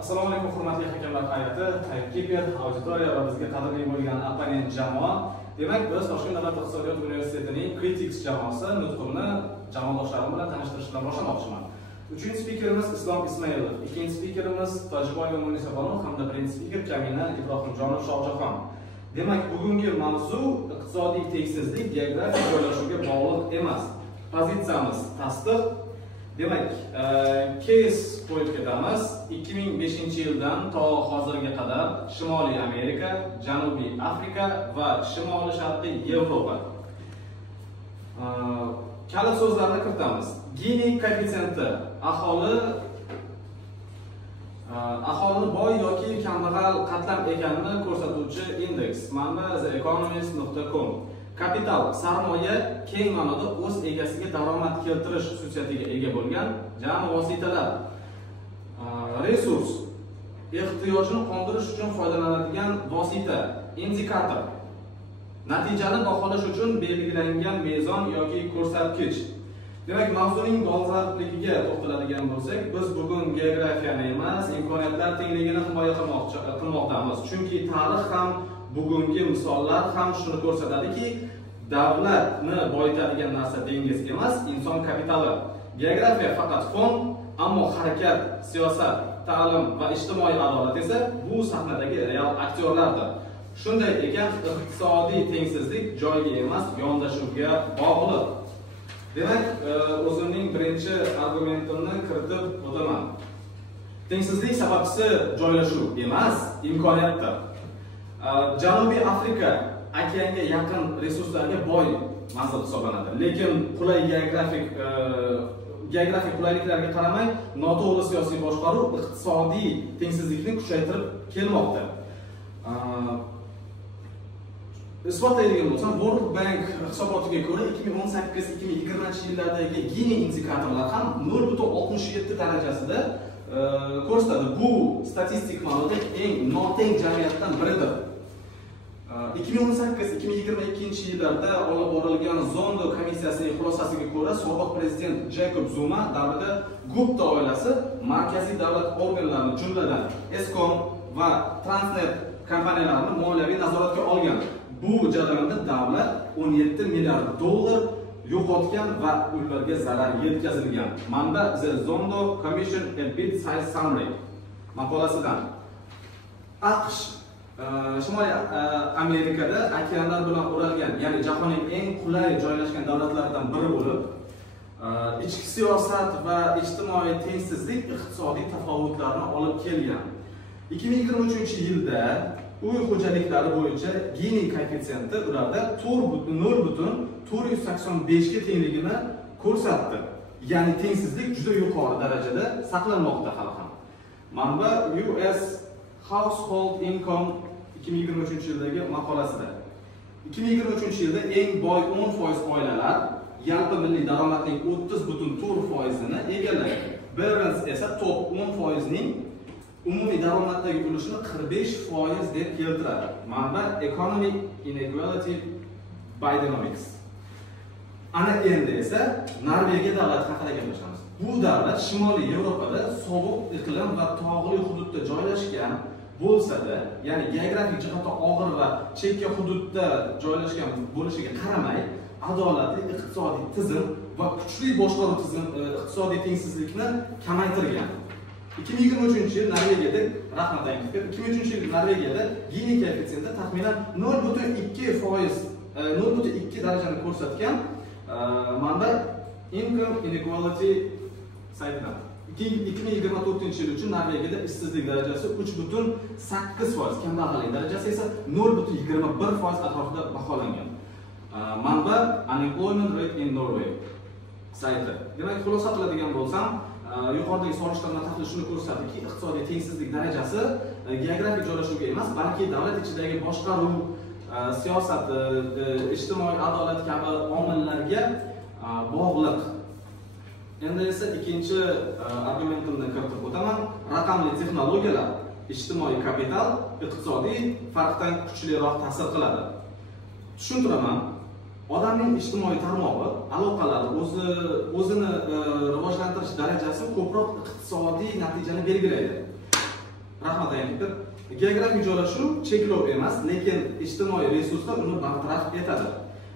Assalomu alaykum hurmatli hakamlar hay'ati, Timekeeper, auditoriya va bizga qadrli bo'lgan opponent jamoa. Demak, biz Toshkent davlat iqtisodiyot universitetining Critics jamoasi nutqimni jamoadoshlarim bilan tanishtirish bilan boshlamoqchiman. 3-spikerimiz Islom Ismailov, 2-spikerimiz Tojiboyeva Munisa Bonu hamda 1-spiker Kamina Ibrohimjonov Shohjahon. Demak, bugungi mavzu iqtisodiy tengsizlik geografik joylashuvga bog'liq emas. Pozitsiyamiz tasdiq. Demak, case qo'yib ketamiz. 2005-yildan to hozirga qadar Shimoliy Amerika, Janubiy Afrika va Shimoliy Sharqiy Yevropa. Kalit so'zlarni kiritamiz. Gini koeffitsiyenti aholini boy yoki kambag'al qatlam ekanini ko'rsatuvchi indeks. Manba theeconomist.com. Kapital sarmoya keng ma'noda o'z egasiga daromad keltirish xususiyatiga ega bo'lgan jami vositalar. Resurs ehtiyojini qondirish uchun foydalanadigan vosita, indikator. Natijani baholash uchun belgilangan mezon yoki ko'rsatkich. Demak, mavzuning dolzarbligiga to'xtaladigan bo'lsak, biz bugun geografiyani emas, imkoniyatlar tengligini himoya qilmoqdamiz. Chunki tarix ham, bugungi misollar ham shuni ko'rsatadiki, davlatni boyitadigan narsa dengiz emas, inson kapitali. Geografiya faqat fon, ammo harakat, siyosat, ta'lim va ijtimoiy adolat esa bu sahnadagi real aktyorlardir. Shunday ekan, iqtisodiy tengsizlik joyga emas, yondashuvga bog'liq. Demak, o'zimning birinchi argumentimni kiritib o'taman. Tengsizlik sababchisi joylashuv emas, imkoniyatdir. Janubiy Afrika okeanga yaqin resurslarga boy manzil hisoblanadi, lekin qulay geografik qulayliklarga qaramay, noto'g'ri siyosiy boshqaruv iqtisodiy tengsizlikni kuchaytirib kelmoqda. Isbotlaydigan bo'lsam, World Bank hisobotiga ko'ra 2018-2020 yillardagi Gini indikatorlar ham 0.67 darajasida ko'rsatadi. Bu statistik ma'noda eng noteng jamiyatdan biridir. 2018-2022 yillarda olib borilgan Zondo komissiyasining xulosasiga ko'ra, sobiq prezident Jacob Zuma davrida Gupta oilasi markaziy davlat organlarini, jumladan Eskom va Transnet kompaniyalarini moliyaviy nazoratga olgan. Bu jarayonda davlat 17 milliard dollar yo'qotgan va ularga zarar yetkazilgan. Manba The Zondo Commission a Bit Size Summary maqolasidan. AQSh Shimoliy Amerikada okeanlar bilan o'ralgan, ya'ni jahonning eng qulay joylashgan davlatlaridan biri bo'lib, ichki siyosat va ijtimoiy tengsizlik iqtisodiy tafovutlarni olib kelgan. 2023-yilda uy xo'jaliklari bo'yicha Gini koeffitsiyenti ularda 0.485 ga tengligini ko'rsatdi. Ya'ni tengsizlik juda yuqori darajada saqlanmoqda hali ham. Manba US Household Income 2023-yildagi maqolasida. 2023-yilda eng boy 10% oilalar yalpi milliy daromadning 30.4%ni egallagan. Barron's esa top 10%ning umumiy daromaddagi ulushini 45% deb keltiradi. Manba Economic Inequality Bidenomics. Ana endi esa Norvegiya davlati haqida gaplashamiz. Bu davlat Shimoliy Yevropada sovuq iqlim va tog'li hududda joylashgan bo'lsa-da, ya'ni geografik jihatdan og'ir va chekka hududda joylashgan bo'lishiga qaramay, adolatli iqtisodiy tizim va kuchli boshqaruv iqtisodiy tengsizlikni kamaytirgan. 2023-yil Norvegiyada rahmat aytib, 2023-yil Norvegiyada Gini koeffitsiyenti taxminan 0.2 darajani ko'rsatgan. Manba Income Inequality saytidan. 2024-yil uchun Norvegiyada ishsizlik darajasi 3.8%, kambag'allik darajasi esa 0.21% atrofida baholangan. Manba Unemployment Rate in Norway sayti. Demak, xulosa qiladigan bo'lsam, yuqoridagi solishtirma tahlili shuni ko'rsatadiki, iqtisodiy tengsizlik darajasi geografik joylashuvga emas, balki davlat ichidagi boshqaruv, siyosat, ijtimoiy adolat kabi omillarga bog'liq. Endi esa ikkinchi argumentimni kiritib o'taman. Raqamli texnologiyalar, ijtimoiy kapital iqtisodiy farqdan kuchliroq ta'sir qiladi. Tushuntiraman. odamning ijtimoiy tarmog'i, aloqalari, o'zini rivojlantirish darajasi ko'proq iqtisodiy natijani belgilaydi. Rahmat aytib, geografik joylashuv cheklov emas, lekin ijtimoiy resurslar uni bartaraf etadi.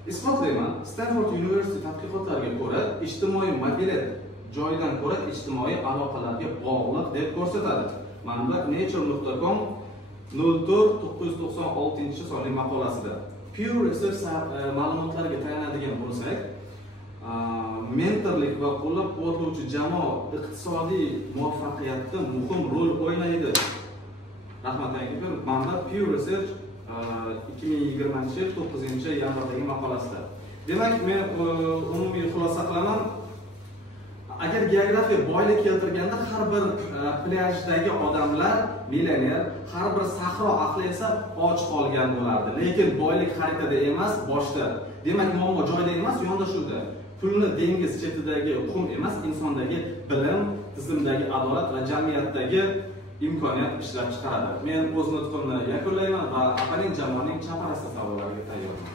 Isbotlayman, Stanford University tadqiqotlariga ko'ra, ijtimoiy mobiliyat joydan ko'ra ijtimoiy aloqalarga bog'liq deb ko'rsatadi. Manba nature.com 04/996 maqolasida. Pew Research ma'lumotlariga tayanadigan bo'lsak, mentorlik va qo'llab-quvvatlovchi jamoa iqtisodiy muvaffaqiyatda muhim rol o'ynaydi. Rahmat aytib, manba Pew Research 2020-yil 9-yanvardagi maqolasida. Demak, men umumiy xulosa qilaman. Agar geografiya boylik keltirganda har bir plyajdagi odamlar millioner, har bir sahro ahli esa och qolgan bo'lardi. Lekin boylik xaritada emas, boshda. Demak, muammo joyda emas, yondashuvda. Pulni dengiz chetidagi qum emas, insondagi bilim, tizimdagi adolat va jamiyatdagi imkoniyat ishlab chiqaradi. Men o'z nutqimni yakunlayman va aqalin jamoaning chaparasi savollariga tayyorman.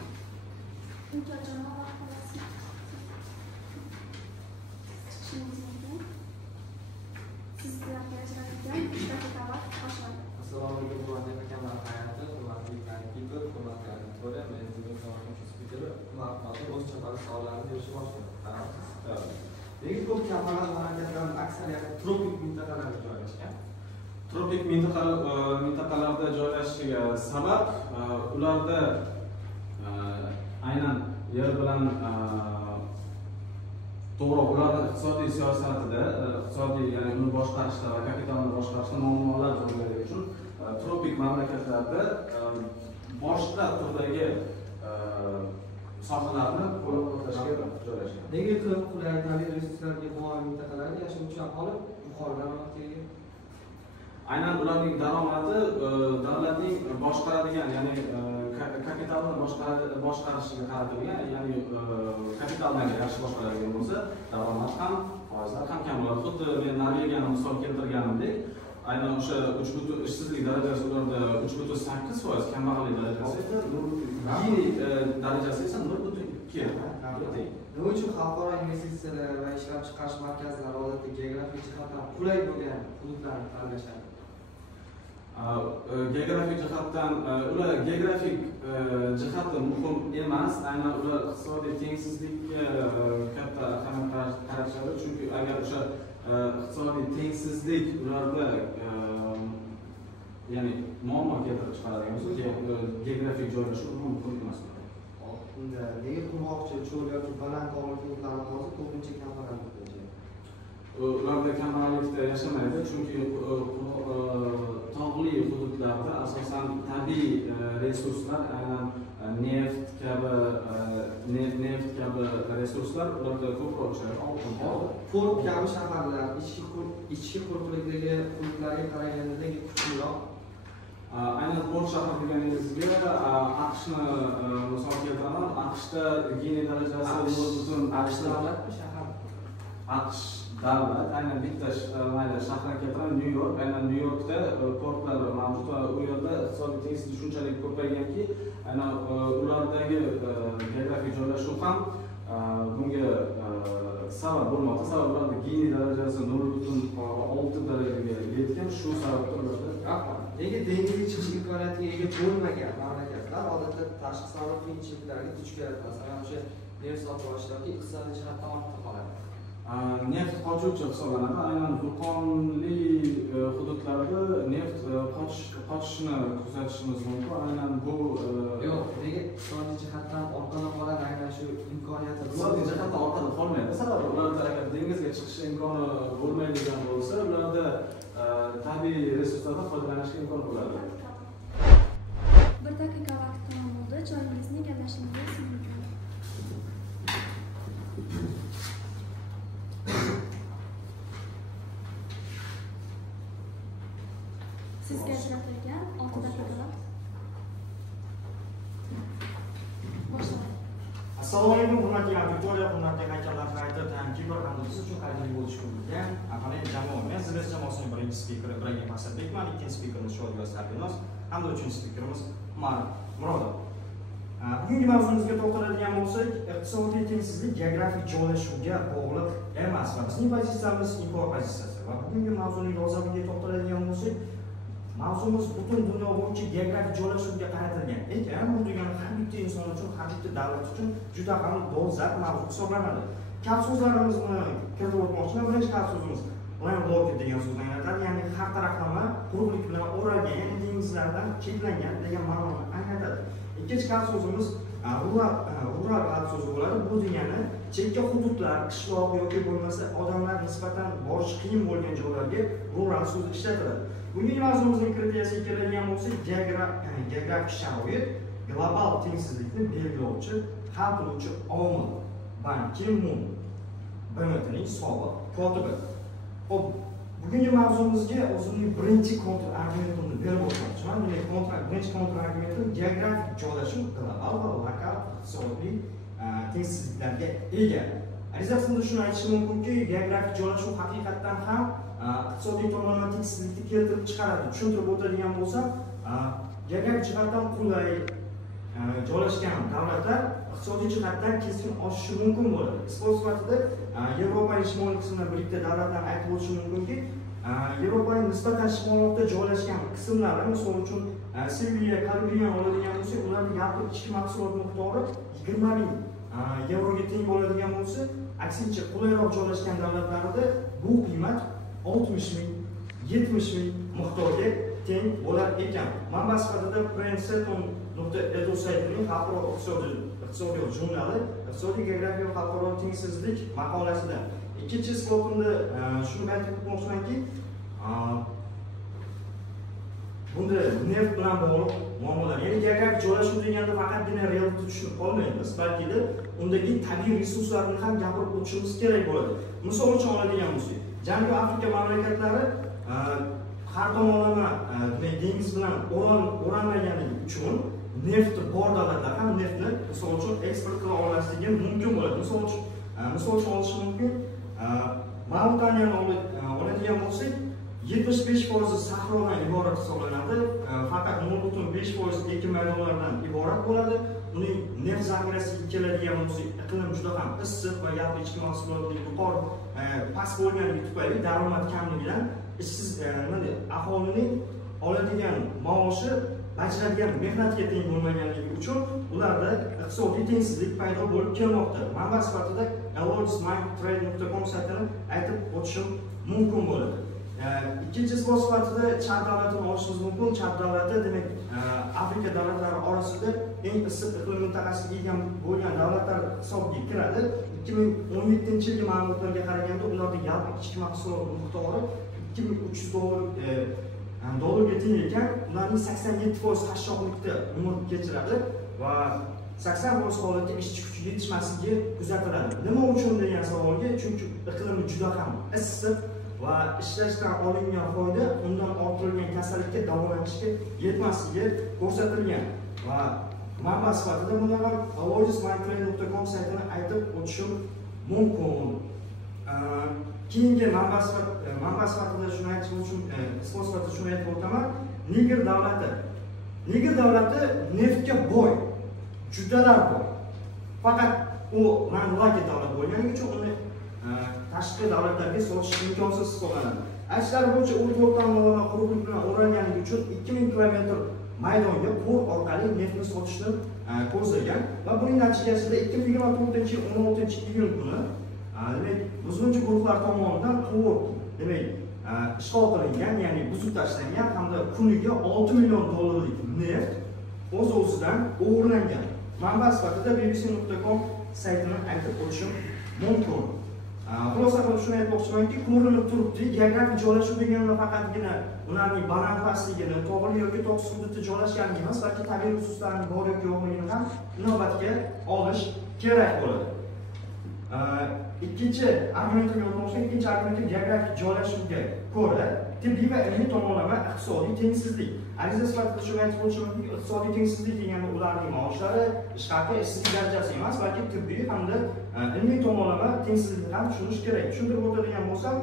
Assalomu alaykum, hurmatli hakamlar hayati, hurmatli Piper, hurmatli auditoriya, men bugun savolimni spikeri Mahmudning o'z chapari savollarini berishni boshlayman. Nega ko'p chaparlar mamlakatlar aksariyati tropik mintaqalarda joylashgan? Tropik mintaqalarda joylashishiga sabab ularda aynan yer bilan to'g'ri ularning iqtisodiy siyosatida, iqtisodiy, ya'ni uni boshqarishda va kapitalni boshqarishda muammolar bo'lganligi uchun tropik mamlakatlarda boshqa turdagi sohalarni qo'llab-quvvatlashga joylashgan. Nega ko'p qulay tabiiy resurslarga boy mintaqalarda yashovchi aholi yuqori daromadga ega? Aynan ularning daromadi davlatning boshqaradigan, ya'ni kapitalni boshqarishiga qaratilgan, ya'ni kapitalni yaxshi boshqaradigan bo'lsa, daromad ham, foizlar ham kam bo'ladi. Xuddi men Norvegiyani misol keltirganimdek, aynan o'sha ishsizlik darajasi ularda 3.8%, kambag'allik darajasi esa 0.2 darajasi esa 0.2. Nima uchun xalqaro investitsiyalar va ishlab chiqarish markazlari odatda geografik jihatdan qulay bo'lgan hududlarni tanlashadi? Geografik jihatdan ular geografik jihati muhim emas, aynan ular iqtisodiy tengsizlikka katta ahamiyat qaratishadi, chunki agar o'sha iqtisodiy tengsizlik ularda ya'ni muammo keltirib chiqaradigan bo'lsa, geografik joylashuv muhim emas. Unda nega qurg'oqchi, cho'l yoki baland tog'li hududlarning o'zi ko'pincha kambag'allik bo'ladi? Ularda kambag'allikda yashamaydi, chunki tog'li hududlarda asosan tabiiy resurslar, aynan neft kabi resurslar ularda ko'proq uchraydi. Port kabi shaharlar ichki quruqlikdagi hududlarga qaraganda kuchliroq. Aynan port shahar deganingizga AQShni misol keltiraman. AQShda Gini darajasi AQSh davlatmi shahar? AQSh davlat, aynan bitta shaharni keltiraman, New York. Aynan New Yorkda portlar mavjud va u yerda iqtisodiy tengsizlik shunchalik ko'payganki, aynan ulardagi geografik joylashuv ham bunga sabab bo'lmoqda. Sabab ularda Gini darajasi 0.6 darajaga yetgan, shu sababdan ularda nega dengizga chiqish imkoniyatiga ega bo'lmagan mamlakatlar odatda tashqi savdo qiyinchiliklarga duch keladi? Masalan, o'sha neft sotib olish yoki iqtisodiy jihatdan ortda qoladi. Neft qochuvchi hisoblanadi. Aynan vulqonli hududlarda neft qochishini kuzatishimiz mumkin. Aynan bu yo'q, nega iqtisodiy jihatdan orqada qoladi? Aynan shu imkoniyati iqtisodiy jihatdan orqada qolmaydi. Sababi ularda agar dengizga chiqish imkoni bo'lmaydigan bo'lsa, ularda tabiiy resurslardan foydalanishga imkon bo'ladi. 1 daqiqa vaqt tamom bo'ldi. Joyingizni egallashingiz mumkin. Sizga ajratilgan 6 daqiqa vaqt. Boshlaymiz. Assalomu alaykum, hurmatli auditoriya, hurmatli hakamlar hayati, Piper hamda siz uchun qadrli bo'lish kutilgan aqalli jamoa. Men Zilez jamoasining birinchi spikeri Ibragim Asadbekman, ikkinchi spikerimiz Shodiyoz Sabinoz hamda uchinchi spikerimiz Umar Murodov. Bugungi mavzumizga to'xtaladigan bo'lsak, iqtisodiy tengsizlik geografik joylashuvga bog'liq emas va bizning pozitsiyamiz inkor pozitsiyasi. Va bugungi mavzuning dolzarbiga to'xtaladigan bo'lsak, mavzumiz butun dunyo bo'yicha geografik joylashuvga qaratilgan ekan. Bu degani har bitta inson uchun, har bitta davlat uchun juda ham dolzarb mavzu hisoblanadi. Kal so'zlarimizni kiritib o'tmoqchiman. Birinchi kal so'zimiz landlocked degan so'zni anglatadi, ya'ni har taraflama quruqlik bilan o'ralgan, ya'ni dengizlardan cheklangan degan ma'noni anglatadi. Ikkinchi kal so'zimiz rural kal so'zi bo'ladi. Bu degani chekka hududlar, qishloq yoki bo'lmasa odamlar nisbatan borish qiyin bo'lgan joylarga rural so'zi ishlatiladi. Bugungi mavzumizning kritiyasiga keladigan bo'lsak, geografik sharoit global tengsizlikni belgilovchi hal qiluvchi omil. Ban Ki-moon BMTning sobiq kotibi. Xo'p, bugungi mavzumizga o'zimning birinchi kontra argumentimni berib o'tmoqchiman. Birinchi kontra argumentim geografik joylashuv global va lokal iqtisodiy tengsizliklarga ega. Arizasida shuni aytish mumkinki, geografik joylashuv haqiqatan ham iqtisodiy tomondan tengsizlikni keltirib chiqaradi. Tushuntirib o'tadigan bo'lsam, geografik jihatdan qulay joylashgan davlatlar iqtisodiy jihatdan keskin oshishi mumkin bo'ladi. Isbot sifatida Yevropaning shimoliy qismida bitta davlatlarni aytib o'tish mumkinki, Yevropaning nisbatan shimolda joylashgan qismlari, misol uchun Seviya, Kalabria oladigan bo'lsak, ularning yalpi ichki mahsulot miqdori 20 ming yevroga teng bo'ladigan bo'lsa, aksincha qulayroq joylashgan davlatlarda bu qiymat 60 ming, 70 ming miqdorga teng bo'lar ekan. Manba sifatida Princeton.edu saytining xalqaro iqtisodiyot jurnali iqtisodiy geografiya va xalqaro tengsizlik maqolasida ikkinchi isbotimda shuni aytib o'tmoqchimanki, bunda neft bilan bog'liq muammolar, ya'ni geografik joylashuv deganda faqatgina realni tushunib qolmaymiz, balki undagi tabiiy resurslarni ham gapirib o'tishimiz kerak bo'ladi. Misol uchun oladigan bo'lsak, Janubiy Afrika mamlakatlari har tomonlama dengiz bilan o'ralmaganligi uchun nefti bor davlatlar ham neftni misol uchun eksport qila olmasligi mumkin bo'ladi. Misol uchun olish mumkin, Mauritaniyani oladigan bo'lsak, 75% sahrodan iborat hisoblanadi, faqat 0.5% ekin maydonlaridan iborat bo'ladi. Uning neft zaxirasiga keladigan bo'lsak, iqlim juda ham issiq va yalpi ichki mahsulotning yuqori past bo'lganligi tufayli daromad kamligidan ishsiz aholining oladigan maoshi bajaradigan mehnatga teng bo'lmaganligi uchun ularda iqtisodiy tengsizlik paydo bo'lib kelmoqda. Manba sifatida allogismindtrade.com saytini aytib o'tishim mumkin bo'ladi. Ikkinchi isbot sifatida Chad davlatini olishimiz mumkin. Chad davlati demak Afrika davlatlari orasida eng issiq iqlim mintaqasiga ega bo'lgan davlatlar hisobiga kiradi. 2017-yilgi ma'lumotlarga qaraganda ularning yalpi ichki mahsulot miqdori $2300 dollarga teng ekan. Ularning 87% qashshoqlikda umr kechiradi va 80% holatda ishchi kuchi yetishmasligi kuzatiladi. Nima uchun degan savolga, chunki iqlimi juda ham issiq va ishlashdan olingan foyda undan orttirilgan kasallikka davolanishga yetmasligi ko'rsatilgan. Va manba sifatida bunda ham allogismindtrade.com saytini aytib o'tishim mumkin. Keyingi manba sifatida shuni aytishim uchun, isbot sifatida shuni aytib o'taman. Niger davlati neftga boy, judalar boy. Faqat u landlocked davlat bo'lganligi uchun uni tashqi davlatlarga sotish imkonsiz hisoblanadi. Aytishlari bo'yicha u to'rtlamolama quruqlik bilan o'ralganligi uchun 2000 kilometr maydonga qor orqali neftni sotishni ko'zlagan va buning natijasida 2024-yil 16-iyul kuni demak buzg'unchi guruhlar tomonidan qor demak ishg'ol qilingan, ya'ni buzib tashlangan hamda kuniga $6 million neft o'z-o'zidan o'g'irlangan. Manba sifatida bbc.com saytini aytib o'tishim mumkin. Xulosa qilib shuni aytmoqchimanki, ko'rinib turibdi, geografik joylashuv deganda faqatgina ularning baland pastligini, tog'li yoki tog'siz hududda joylashganligi emas, balki tabiiy resurslarning bor yoki yo'qligini ham inobatga olish kerak bo'ladi. Ikkinchi argumentimga o'tmoqchiman. Ikkinchi argumentim geografik joylashuvga ko'ra tibbiy va ilmiy tomonlama iqtisodiy tengsizlik. Ariza sifatida shuni aytib o'tishimki, iqtisodiy tengsizlik deganda ularning maoshlari, ish haqi, ishsizlik darajasi emas, balki tibbiy hamda ilmiy tomonlama tengsizlikni ham tushunish kerak. Tushuntirib o'tadigan bo'lsam,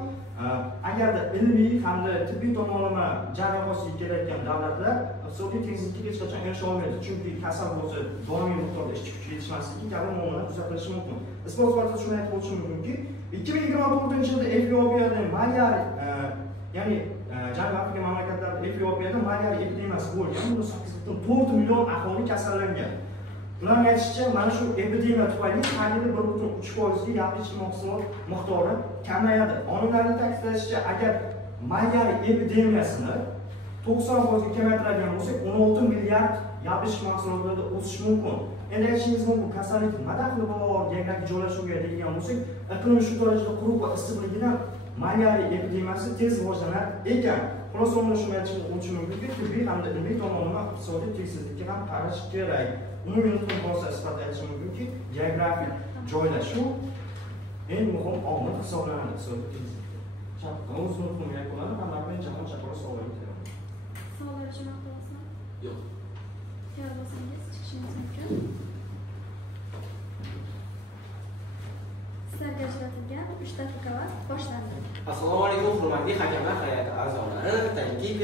agarda ilmiy hamda tibbiy tomonlama jarrohasiga kelayotgan davlatlar iqtisodiy tenglikka hech qachon erisha olmaydi, chunki kasal bo'lsa doimiy miqdorda ishchi kuchi yetishmasligi kabi muammolar kuzatilishi mumkin. Isbot sifatida shuni aytib o'tishim mumkinki, 2024-yilda Efiopiyadan malyar, ya'ni Janubiy Afrika mamlakatlarida Efiopiyada malyar epidemiyasi bo'lgan. Bunda 8,4 million aholi kasallangan. Ularning aytishicha, mana shu epidemiya tufayli har yili 1,3% ga yapon ichki mahsulot miqdori kamayadi. Olimlarning ta'kidlashicha, agar malyar epidemiyasini 90% ga kamaytiradigan bo'lsak, 16 milliard yapon ichki mahsulotlarda o'sish mumkin. Endi aytishingiz mumkin, kasallik nima daxli bor geografik joylashuvga degan bo'lsak, iqlim shu darajada quruq va issiqligidan malyar epidemiyasi tez rivojlanar ekan. Xulosa uni shuni aytishim mumkinki, tibbiy hamda ilmiy tomonlama iqtisodiy tengsizlikka ham qarash kerak. Umumiy nutq xulosa sifatida aytishim mumkinki, geografik joylashuv eng muhim omil hisoblanadi iqtisodiy tengsizlikda. O'z nutqimni yakunladim, hamda men jahon chaqirib savolga tayyorman. Savollar uchun maqtasmi? Yo'q. Tayyor bo'lsangiz chiqishingiz mumkin. Sizlarga ajratilgan 3 daqiqa vaqt boshlandi. Assalomu alaykum, hurmatli hakamlar hay'ati a'zolari, tanqid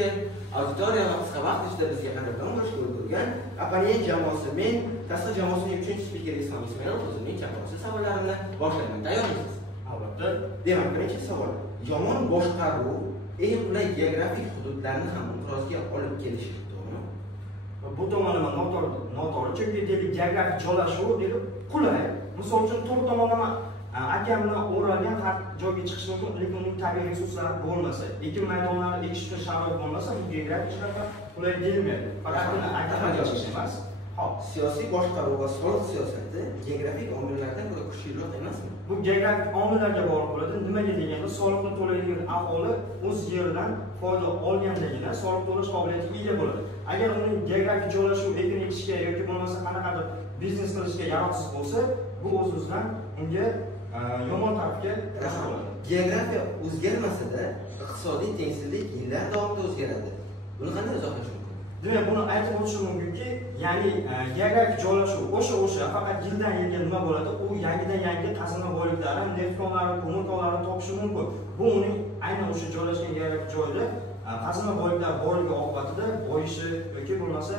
auditoriya va qisqa vaqt ichida bizga qadrdon mashg'ul bo'lgan Apaniya jamoasi, men tashqi jamoasining 3-spikeri Islom Ismoilov o'zining chaqiriqchi savollarini boshlayman. Tayyormisiz? Albatta. Demak, birinchi savol. Yomon boshqaruv eng qulay geografik hududlarni ham inqirozga olib kelishi to'g'rimi? Bu tomonlama noto'g'ri, chunki deylik geografik joylashuv deylik qulay. Misol uchun to'rt tomonlama okean bilan o'ralgan har joyga chiqish mumkin, lekin uning tabiiy resurslari bo'lmasa, ekin maydonlari ekish uchun sharoit bo'lmasa, bu geografik jihatdan qulay deyilmaydi. Faqatgina okeanga chiqish emas. Hop, siyosiy boshqaruv va soliq siyosati geografik omillardan ko'ra kuchliroq emasmi? Bu geografik omillarga bog'liq bo'ladi. Nimaga deganda, soliqni to'laydigan aholi o'z yeridan foyda olgandagina soliq to'lash qobiliyatiga ega bo'ladi. Agar uning geografik joylashuvi ekin ekishga yoki bo'lmasa qanaqadir biznes qilishga yaroqsiz bo'lsa, bu o'z-o'zidan unga yomon tarafga ta'sir qiladi. Geografiya o'zgarmasa-da, iqtisodiy tengsizlik yillar davomida o'zgaradi. Buni qanday izohlash mumkin? Demak, buni aytib o'tishim mumkinki, ya'ni geografik joylashuv o'sha faqat yildan yilga nima bo'ladi? U yangi qazilma boyliklari, neft konlari, ko'mir konlari topishi mumkin. Bu uning aynan o'sha joylashgan geografik joyda qazilma boyliklar borligi oqibatida boyishi yoki bo'lmasa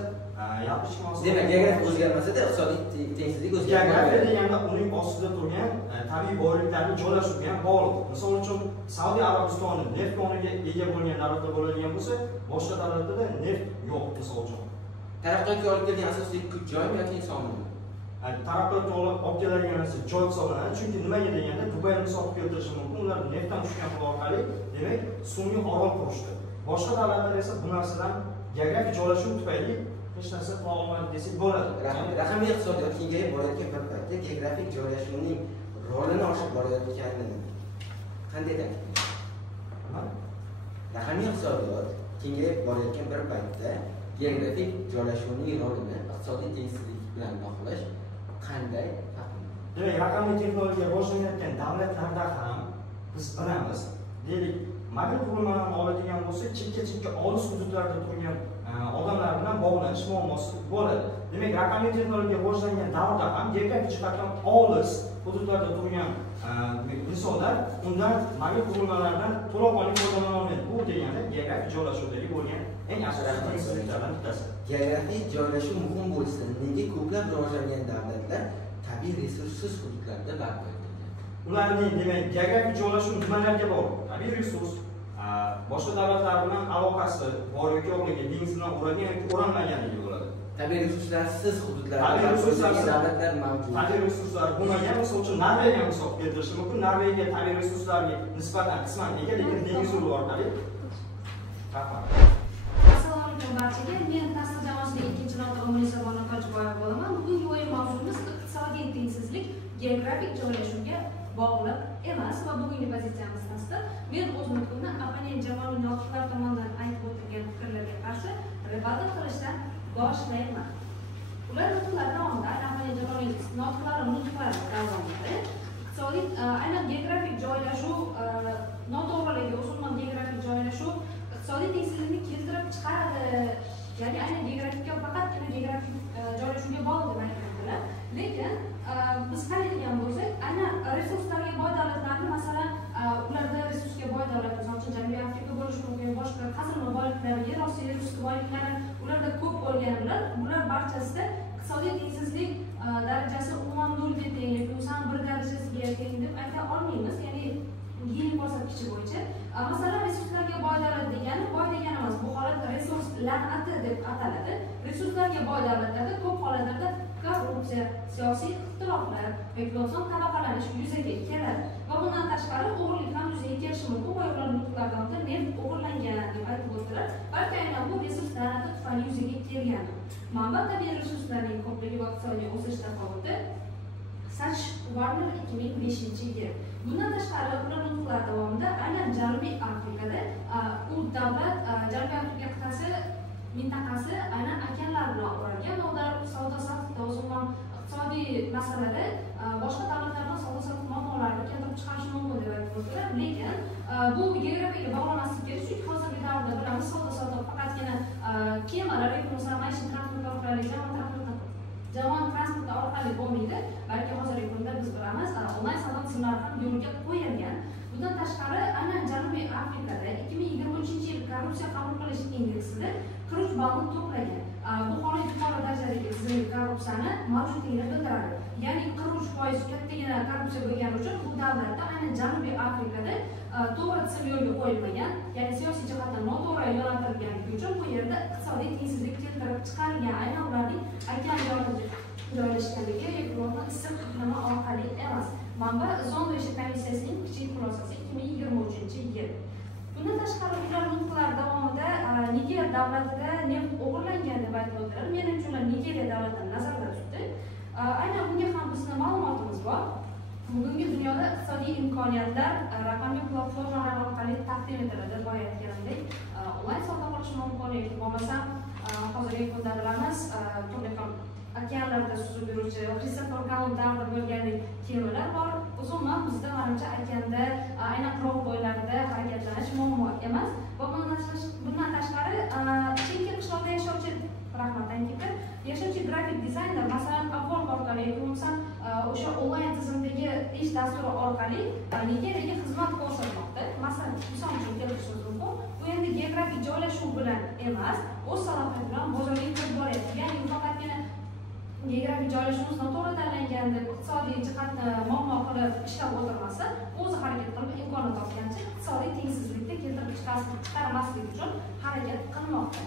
yopish mahsulot. Demak, geografik o'zgarmasa-da, iqtisodiy tengsizlik o'zgaradi. Geografiya deganda uning ostida turgan tabiiy boyliklarni joylashuv bilan bog'liq. Misol uchun, Saudiya Arabistoni neft koniga ega bo'lgan davlatda bo'ladigan bo'lsa, boshqa davlatlarda neft yo'q, misol uchun. Taraqqiyotga olib kelgan asosiy kuch joymi yoki insonmi? Taraqqiyotga olib keladigan joy hisoblanadi. Chunki nimaga deganda, Dubayni misol keltirish mumkin. Ular neftdan tushgan pul orqali, demak, sun'iy orol qurishdi. Boshqa davlatlar esa bu narsadan geografik joylashuv tufayli hech narsa qila olmaydi desak bo'ladi. Raqamli iqtisodiyot kengayib borayotgan bir paytda geografik joylashuvning rolini oshib borayotganini qanday ta'kidlaysiz? Raqamli iqtisodiyot kengayib borayotgan bir paytda geografik joylashuvning rolini iqtisodiy tengsizlik bilan bog'lash qanday ta'kidlaysiz? Demak, raqamli texnologiya rivojlanayotgan davlatlarda ham biz bilamiz, deylik, mobil qurilmalarni oladigan bo'lsak, chekka olis hududlarda turgan odamlar bilan bog'lanish muammosi bo'ladi. Demak, raqamli texnologiya rivojlangan davrda ham geografik jihatdan olis hududlarda turgan insonlar undan mobil qurilmalardan to'laqonli foydalana olmaydi. Bu degani geografik joylashuvdagi bo'lgan eng asosiy tengsizliklardan bittasi. Geografik joylashuv muhim bo'lsa, nega ko'plab rivojlangan davlatlar tabiiy resurssiz hududlarda barpo etilgan? Ularning demak geografik joylashuv nimalarga bog'liq? Tabiiy resurs, boshqa davlatlar bilan aloqasi bor yoki yo'qligi, dengiz bilan o'ralgan yoki o'ralmaganligi bo'ladi. Tabiiy resurslarsiz hududlarda davlatlar mavjud. Tabiiy resurslar bo'lmagan, misol uchun Norvegiya misol keltirish mumkin. Norvegiya tabiiy resurslarga nisbatan qisman ega, lekin dengiz yo'li orqali. Rahmat. Assalomu alaykum barchaga. Men tashqi jamoasining 2-nota Munisa Tojiboyeva bo'laman. Bugungi o'yin mavzuyimiz iqtisodiy tengsizlik geografik joylashuvga bog'liq emas va bugungi pozitsiyamiz asosida men o'z nutqimni Apaniya jamoasining notqlar tomonidan aytib o'tilgan fikrlarga qarshi rebuttal qilishdan boshlayman. Ular nutqlar davomida Apaniya jamoasining nutqlari davomida iqtisodiy aynan geografik joylashuv noto'g'riligi, umuman geografik joylashuv iqtisodiy tengsizlikni keltirib chiqaradi. Ya'ni aynan geografikga faqatgina geografik joylashuvga bog'liq deb aytganlar. Lekin biz qaraydigan bo'lsak, aynan resurslarga boy davlatlarni, masalan, ularda resursga boy davlatlar bo'lishi mumkin, boshqa qazilma boyliklari, yer osti yer usti boyliklari ularda ko'p bo'lgani bilan bular barchasida iqtisodiy tengsizlik darajasi umuman nolga teng yoki o'zan 1 darajasiga teng deb ayta olmaymiz. Ya'ni Gini ko'rsatkichi bo'yicha. Masalan, resurslarga boy davlat degani emas. Bu holat resurs la'nati deb ataladi. Resurslarga boy davlatlarda ko'p holatlarda korrupsiya, siyosiy ixtiloflar yoki bo'lmasa tabaqalanish yuzaga keladi. Va bundan tashqari o'g'irlik ham yuzaga kelishi mumkin. Va ular nutqlarida neft o'g'irlangan deb aytib o'tdilar. Balki aynan bu resurs la'nati tufayli yuzaga kelgan. Manba tabiiy resurslarning ko'pligi va iqtisodiy o'sish tafovuli Sach Warner 2005-yil. Bundan tashqari ular nutqlar davomida aynan Janubiy Afrikada u davlat Janubiy Afrika qit'asi mintaqasi aynan okeanlar bilan o'ralgan va ular savdo-sotiqda o'zimdan iqtisodiy masalada boshqa davlatlar bilan savdo-sotiq muammolarini keltirib chiqarishi mumkin deb aytib o'tdilar. Lekin bu geografiyaga bog'lanmasligi kerak, chunki hozirgi davrda bilamiz savdo-sotiq faqatgina kemalar yoki maishiy transport orqali jamoat transporti orqali bo'lmaydi, balki hozirgi kunda biz bilamiz onlayn savdo tizimlari ham yo'lga qo'yilgan. Bundan tashqari aynan Janubiy Afrikada 2023-yil korrupsiya qabul qilish indeksida 43 ballni to'plagan. Bu holat yuqori darajadagi tizimli korrupsiyani mavjudligini bildiradi. Ya'ni 43% kattagina korrupsiya bo'lgani uchun bu davlatda aynan Janubiy Afrikada to'g'ri tizim yo'lga qo'yilmagan, ya'ni siyosiy jihatdan noto'g'ri yo'naltirilganligi uchun bu yerda iqtisodiy tengsizlik keltirib chiqarilgan. Aynan ularning okean joylashganligi yoki bo'lmasa issiq iqlimi orqali emas. Manba Zondoish komissiyasining kichik xulosasi 2023-yil. Bundan tashqari ular nutqlar davomida Niger davlatida neft o'g'irlangan deb aytib o'tdilar. Menimcha ular Nigeriya davlatini nazarda tutdi. Aynan bunga ham bizning ma'lumotimiz bor. Bugungi dunyoda iqtisodiy imkoniyatlar raqamli platformalar orqali taqdim etiladi. Boya aytganimdek, onlayn savdo qilish mumkin yoki bo'lmasa hozirgi kunda bilamiz, turli xil okeanlarda suzib yuruvchi Christopher Columbus davrida bo'lgandek kemalar bor. Umuman bizda manimcha okeanda aynan quruq bo'ylarida harakatlanish muammo emas. Va bundan tashqari chekka qishloqda yashovchi yashovchi grafik dizayner masalan Upwork orqali yoki bo'lmasa o'sha onlayn tizimdagi ish dasturi orqali Nigeriyaga xizmat ko'rsatmoqda. Masalan, misol uchun keltirishimiz mumkin. Bu endi geografik joylashuv bilan emas, o'z salohiyati bilan bozorga kirib boryapti. Ya'ni faqatgina geografik joylashuvimiz noto'g'ri tanlangan deb iqtisodiy jihatdan muammo qilib ishlab o'tirmasa, o'zi harakat qilib imkoniyat topgancha iqtisodiy tengsizlikni keltirib chiqarmaslik uchun harakat qilmoqda.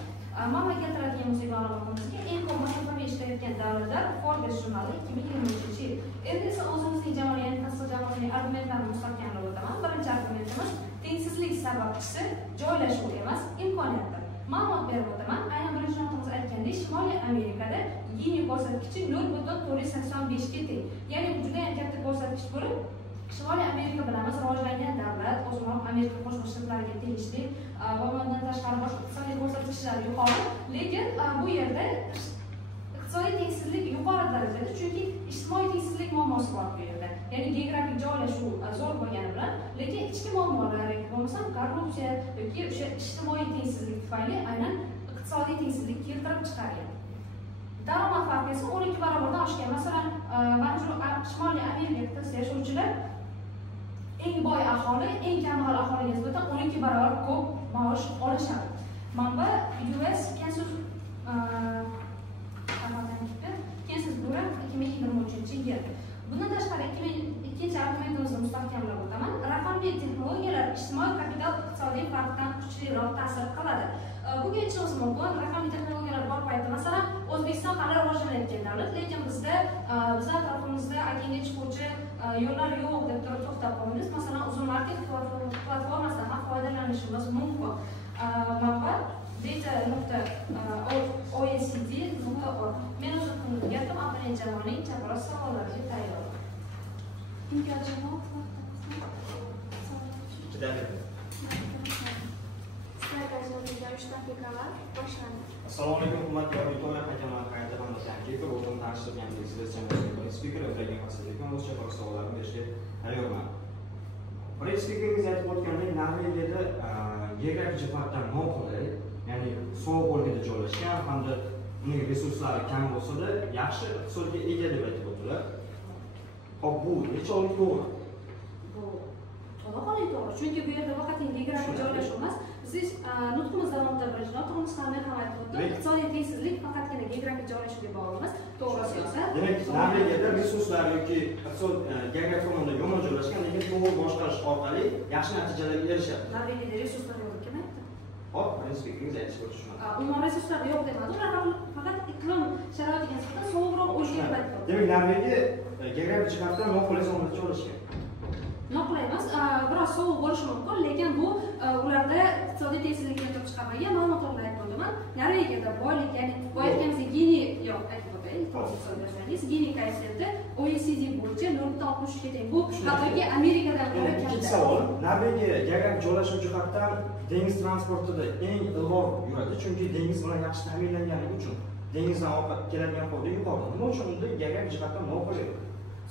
Mana keltiradigan musiqa ma'lumotimizga eng ko'p masofaviy ishlayotgan davlatlar Forbes jurnali 2023-yil. Endi esa o'zimizning jamoa, ya'ni tashqi jamoaning argumentlarini mustahkamlab o'taman. Birinchi argumentimiz tengsizlik sababchisi joylashuv emas, imkoniyatdir. Ma'lumot berib o'taman. Aynan birinchi nutqimiz aytgandek, Shimoliy Amerikada Gini ko'rsatkichi 0.485 ga teng. Ya'ni bu juda ham katta ko'rsatkich bo'lib, Shimoliy Amerika bilamiz rivojlangan davlat, o'zimizning Amerika Qo'shma Shtatlariga tegishli va bundan tashqari boshqa iqtisodiy ko'rsatkichlar yuqori, lekin bu yerda iqtisodiy tengsizlik yuqori darajada, chunki ijtimoiy tengsizlik muammosi bor bu yerda. Ya'ni geografik joylashuv zo'r bo'lgani bilan, lekin ichki muammolar yoki bo'lmasa korrupsiya yoki o'sha ijtimoiy tengsizlik tufayli aynan iqtisodiy tengsizlik keltirib chiqargan. Daromad farqi esa 12 barobardan oshgan. Masalan, mana shu Shimoliy Amerika qit'asida yashovchilar eng boy aholi eng kambag'al aholiga nisbatan 12 barobar ko'p maosh olishadi. Manba US Census Bureau 2023-yil. Bundan tashqari ikkinchi argumentimizni mustahkamlab o'taman. Raqamli texnologiyalar ijtimoiy kapital iqtisodiy farqdan kuchliroq ta'sir qiladi. Bunga aytishimiz mumkin, raqamli texnologiyalar bor paytda masalan O'zbekiston hali rivojlanayotgan davlat, lekin bizda bizning atrofimizda okeanga chiquvchi yo'llar yo'q deb turib to'xtab qolamiz. Masalan, uzun market platformasidan ham foydalanishimiz mumkin. Manba data.oecd.org. Men o'zim gapim abonent jamoaning chaqiruv savollariga tayyor. Assalomu alaykum, hurmatli auditoriya, hakamlar qayta hammasizlarga o'zim tanishtirganingizdek jamoat spiker Ibrahim Hasanbekov o'zcha bir savollarni berishga tayyorman. Birinchi spikeringiz aytib o'tgandek, Norvegiyada geografik jihatdan noqulay, ya'ni sovuq o'lkada joylashgan hamda uning resurslari kam bo'lsa-da, yaxshi iqtisodga ega deb aytib o'tdilar. Xo'p, bu nechalik to'g'ri? Bu to'g'ri, chunki bu yerda faqat geografik joylashuv emas, biz siz nutqimiz davomida birinchi nutqimiz ham men ham aytib o'tdim. Iqtisodiy tengsizlik faqatgina geografik joylashuvga bog'liq emas, to'g'risi esa. Demak, Norvegiyada resurslar yoki geografik tomonda yomon joylashgan, lekin to'g'ri boshqarish orqali yaxshi natijalarga erishadi. Norvegiyada resurslar yo'q kim aytdi? Hop, prinsipiingiz aytishga tushunadi. Umuman resurslar yo'q demadi. Ular faqat iqlim sharoitiga nisbatan sovuqroq o'zgarib aytdi. Demak, Norvegiya geografik jihatdan noqulay zonada joylashgan. Noqulay emas, biroz sovuq bo'lishi mumkin, lekin bu ularda iqtisodiy tengsizlikni keltirib chiqarmagan ma'lumotlarni aytib o'taman. Norvegiyada boylik, ya'ni boylikamiz Gini yo'q aytib o'tay. Gini koeffitsiyenti OECD bo'yicha 0.63 ga teng. Bu hattoki Amerikadan ko'ra katta. Ikkinchi savol, Norvegiya geografik joylashuv jihatdan dengiz transportida eng ilg'or yuradi, chunki dengiz bilan yaxshi ta'minlanganligi uchun dengizdan keladigan foyda yuqori. Nima uchun unda geografik jihatdan noqulay?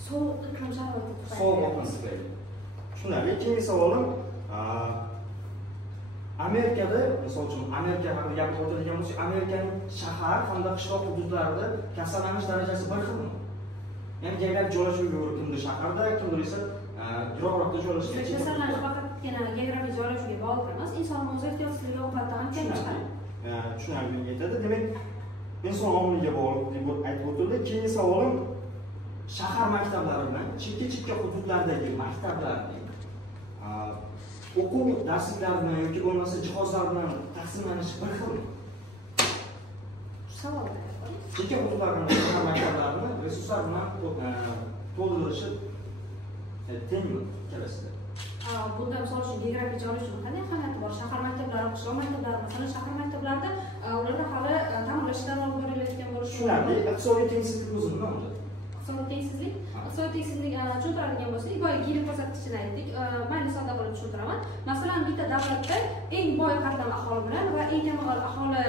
Sovuq iqlim sharoiti tufayli. Sovuq iqlim tufayli. Tushunarli. Ikkinchi savolim, Amerikada, misol uchun Amerika haqida gapirib o'tiradigan bo'lsak, Amerikaning shahar hamda qishloq hududlarida kasallanish darajasi bir xilmi? Ya'ni geografik joylashuviga ko'ra kimdir shaharda, kimdir esa yiroqroqda joylashgan. Kasallanish faqatgina geografik joylashuvga bog'liq emas, insonning o'z ehtiyotsizligi oqibatida ham kelib chiqadi. Tushunarli yetadi. Demak, inson omiliga bog'liq deb aytib o'tildi. Keyingi savolim, shahar maktablari bilan chekka hududlardagi maktablarning o'quv darsliklari bilan yoki bo'lmasa jihozlar bilan taqsimlanishi bir xilmi? Savol. Chekka hududlardagi shahar maktablarini resurslar bilan to'ldirishi tengmi kelasida? Bunda misol uchun geografik joylashuv qanday ahamiyati bor? Shahar maktablari, qishloq maktablari, masalan, shahar maktablarida ularda hali ta'mirlash ishlari olib borilayotgan bo'lishi mumkin. Tushunarli. Iqtisodiy tengsizlik o'zi nima unda? Iqtisodiy tengsizlik tushuntiradigan bo'lsak, boya Gini ko'rsatkichini aytdik. Mayli sodda qilib tushuntiraman. Masalan, bitta davlatda eng boy qatlam aholi bilan va eng kambag'al aholi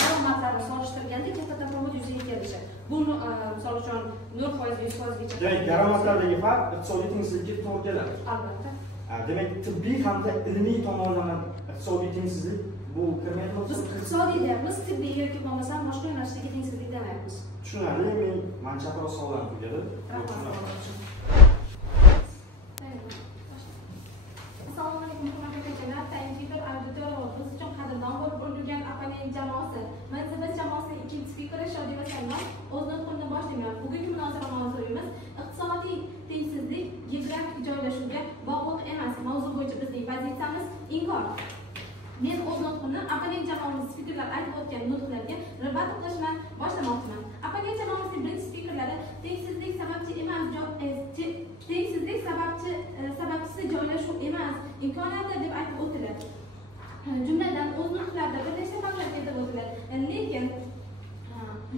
daromadlarini solishtirganda katta tafovut yuzaga kelishi. Bu misol uchun 0%, 100% gacha. Demak, daromadlardagi farq iqtisodiy tengsizlikka to'g'ri keladi. Albatta. Demak, tibbiy hamda ilmiy tomonlama iqtisodiy tengsizlik bu kirmaydi. Biz iqtisodiy deyapmiz, tibbiy yoki bo'lmasa boshqa yo'nalishdagi tengsizlik demayapmiz. Tushunarli. Men chaqiroq savollarni tugadi. Assalomu alaykum, hurmatli akalar, tayinli auditoriya biz uchun qadrdon bo'lib ulgurgan opponent jamoasi. Manzilbek jamoasining ikkinchi spikeri Shodiya Salmon o'z nutqini boshlayman. Bugungi munozara mavzuyimiz iqtisodiy tengsizlik geografik joylashuvga bog'liq emas. Mavzu bo'yicha bizning pozitsiyamiz inkor. Men o'z nutqimni opponent jamoamiz spikerlar aytib o'tgan nutqlarga ribat qilishdan boshlamoqchiman. Opponent jamoamizning birinchi spikerlari tengsizlik sababchi emas, tengsizlik sababchisi joylashuv emas, imkoniyatlar deb aytib o'tdilar. Jumladan o'z nutqlarida bir nechta faktlar keltirib o'tdilar. Lekin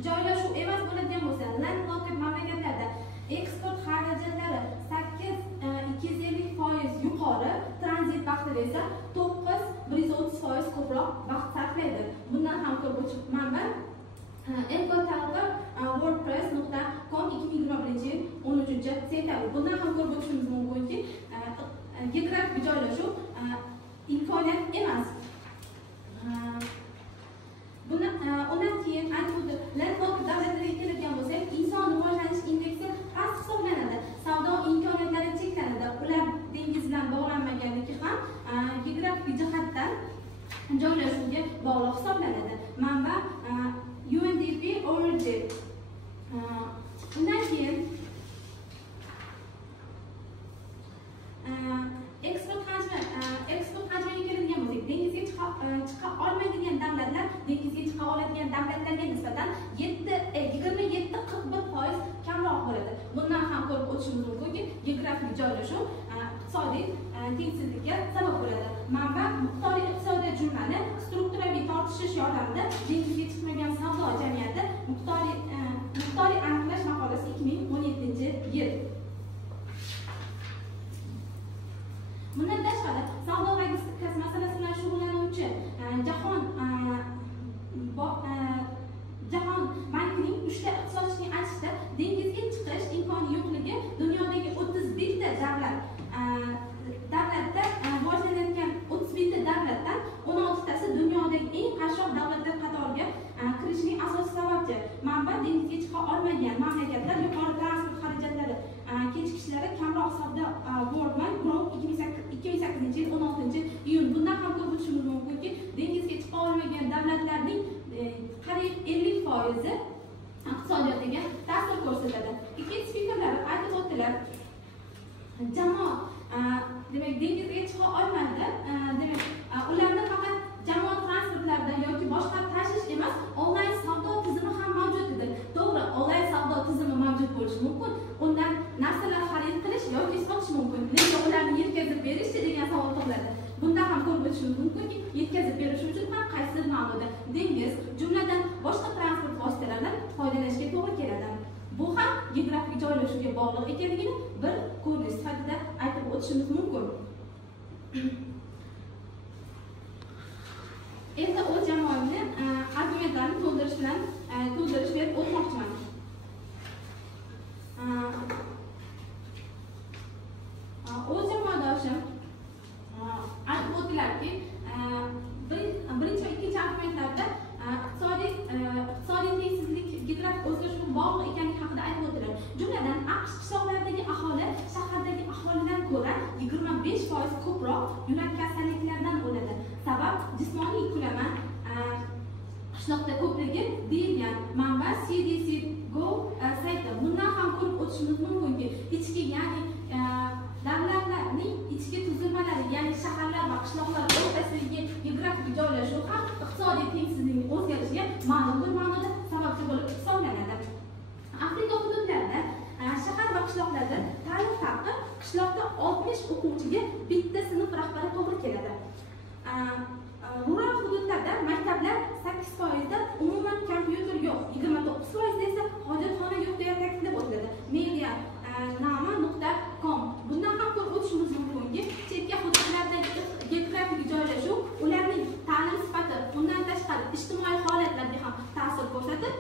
joylashuv emas bo'ladigan bo'lsa, landlocked mamlakatlarda eksport xarajatlari 8-250% yuqori, tranzit vaqtida esa 9-130% ko'proq vaqt sarflaydi. Bundan ham ko'rib o'tib manba Encotalga wordpress.com 2021 yil 13-sentabr. Bundan ham ko'rib o'tishimiz mumkinki, geografik joylashuv imkoniyat emas. Undan keyin landlocked davlatlarga keladigan bo'lsak, inson rivojlanish indeksi past hisoblanadi. Savdo imkoniyatlari cheklanadi. Ular dengiz bilan bog'lanmaganligi ham geografik jihatdan joylashuvga bog'liq hisoblanadi. Manba UNDP Origin. Undan keyin eksport hajmiga keladigan bo'lsak, dengizga chiqa olmaydigan davlatlar dengizga chiqa oladigan davlatlarga nisbatan 27-41% kamroq bo'ladi. Bundan ham ko'rib o'tishimiz mumkinki, geografik joylashuv iqtisodiy tengsizlikka sabab bo'ladi. Manba miqdoriy iqtisodiyot jurnali strukturaviy bog'liq ekanligini bir ko'rinish sifatida aytib o'tishimiz mumkin. Endi o'z jamoamni argumentlarni to'ldirish berib o'tmoqchiman. O'z jamoadoshim aytib o'tdilarki, birinchi va ikkinchi argumentlarda iqtisodiy tengsizlik geografik o'zgarishga bog'liq ekanligi haqida aytib o'tdilar. Jumladan, AQSh qishloqlaridagi aholi shahardagi aholidan ko'ra 25% ko'proq yurak kasalliklaridan o'ladi. Sabab jismoniy ko'lama qishloqda ko'pligi deyilgan manba CDC-Go sayti. Bundan ham ko'rib o'tishimiz mumkinki, ichki, ya'ni davlatlarning ichki tuzilmalari, ya'ni shaharlar va qishloqlar o'rtasidagi geografik joylashuv ham iqtisodiy tengsizlikning o'zgarishiga ma'lum bir ma'noda sababchi bo'lib hisoblanadi. Afrika hududlarida shahar va qishloqlarda ta'lim haqqi qishloqda 60 o'quvchiga bitta sinf rahbari to'g'ri keladi. Rural hududlarda maktablar 8%da umuman kompyuter yo'q, 29% esa hojatxona yo'q deya ta'kidlab o'tiladi. Media.nama.com bundan ham ko'rib o'tishimiz mumkinki, chekka hududlardagi geografik joylashuv ularning ta'lim sifati, undan tashqari ijtimoiy holatlarga ham ta'sir ko'rsatib,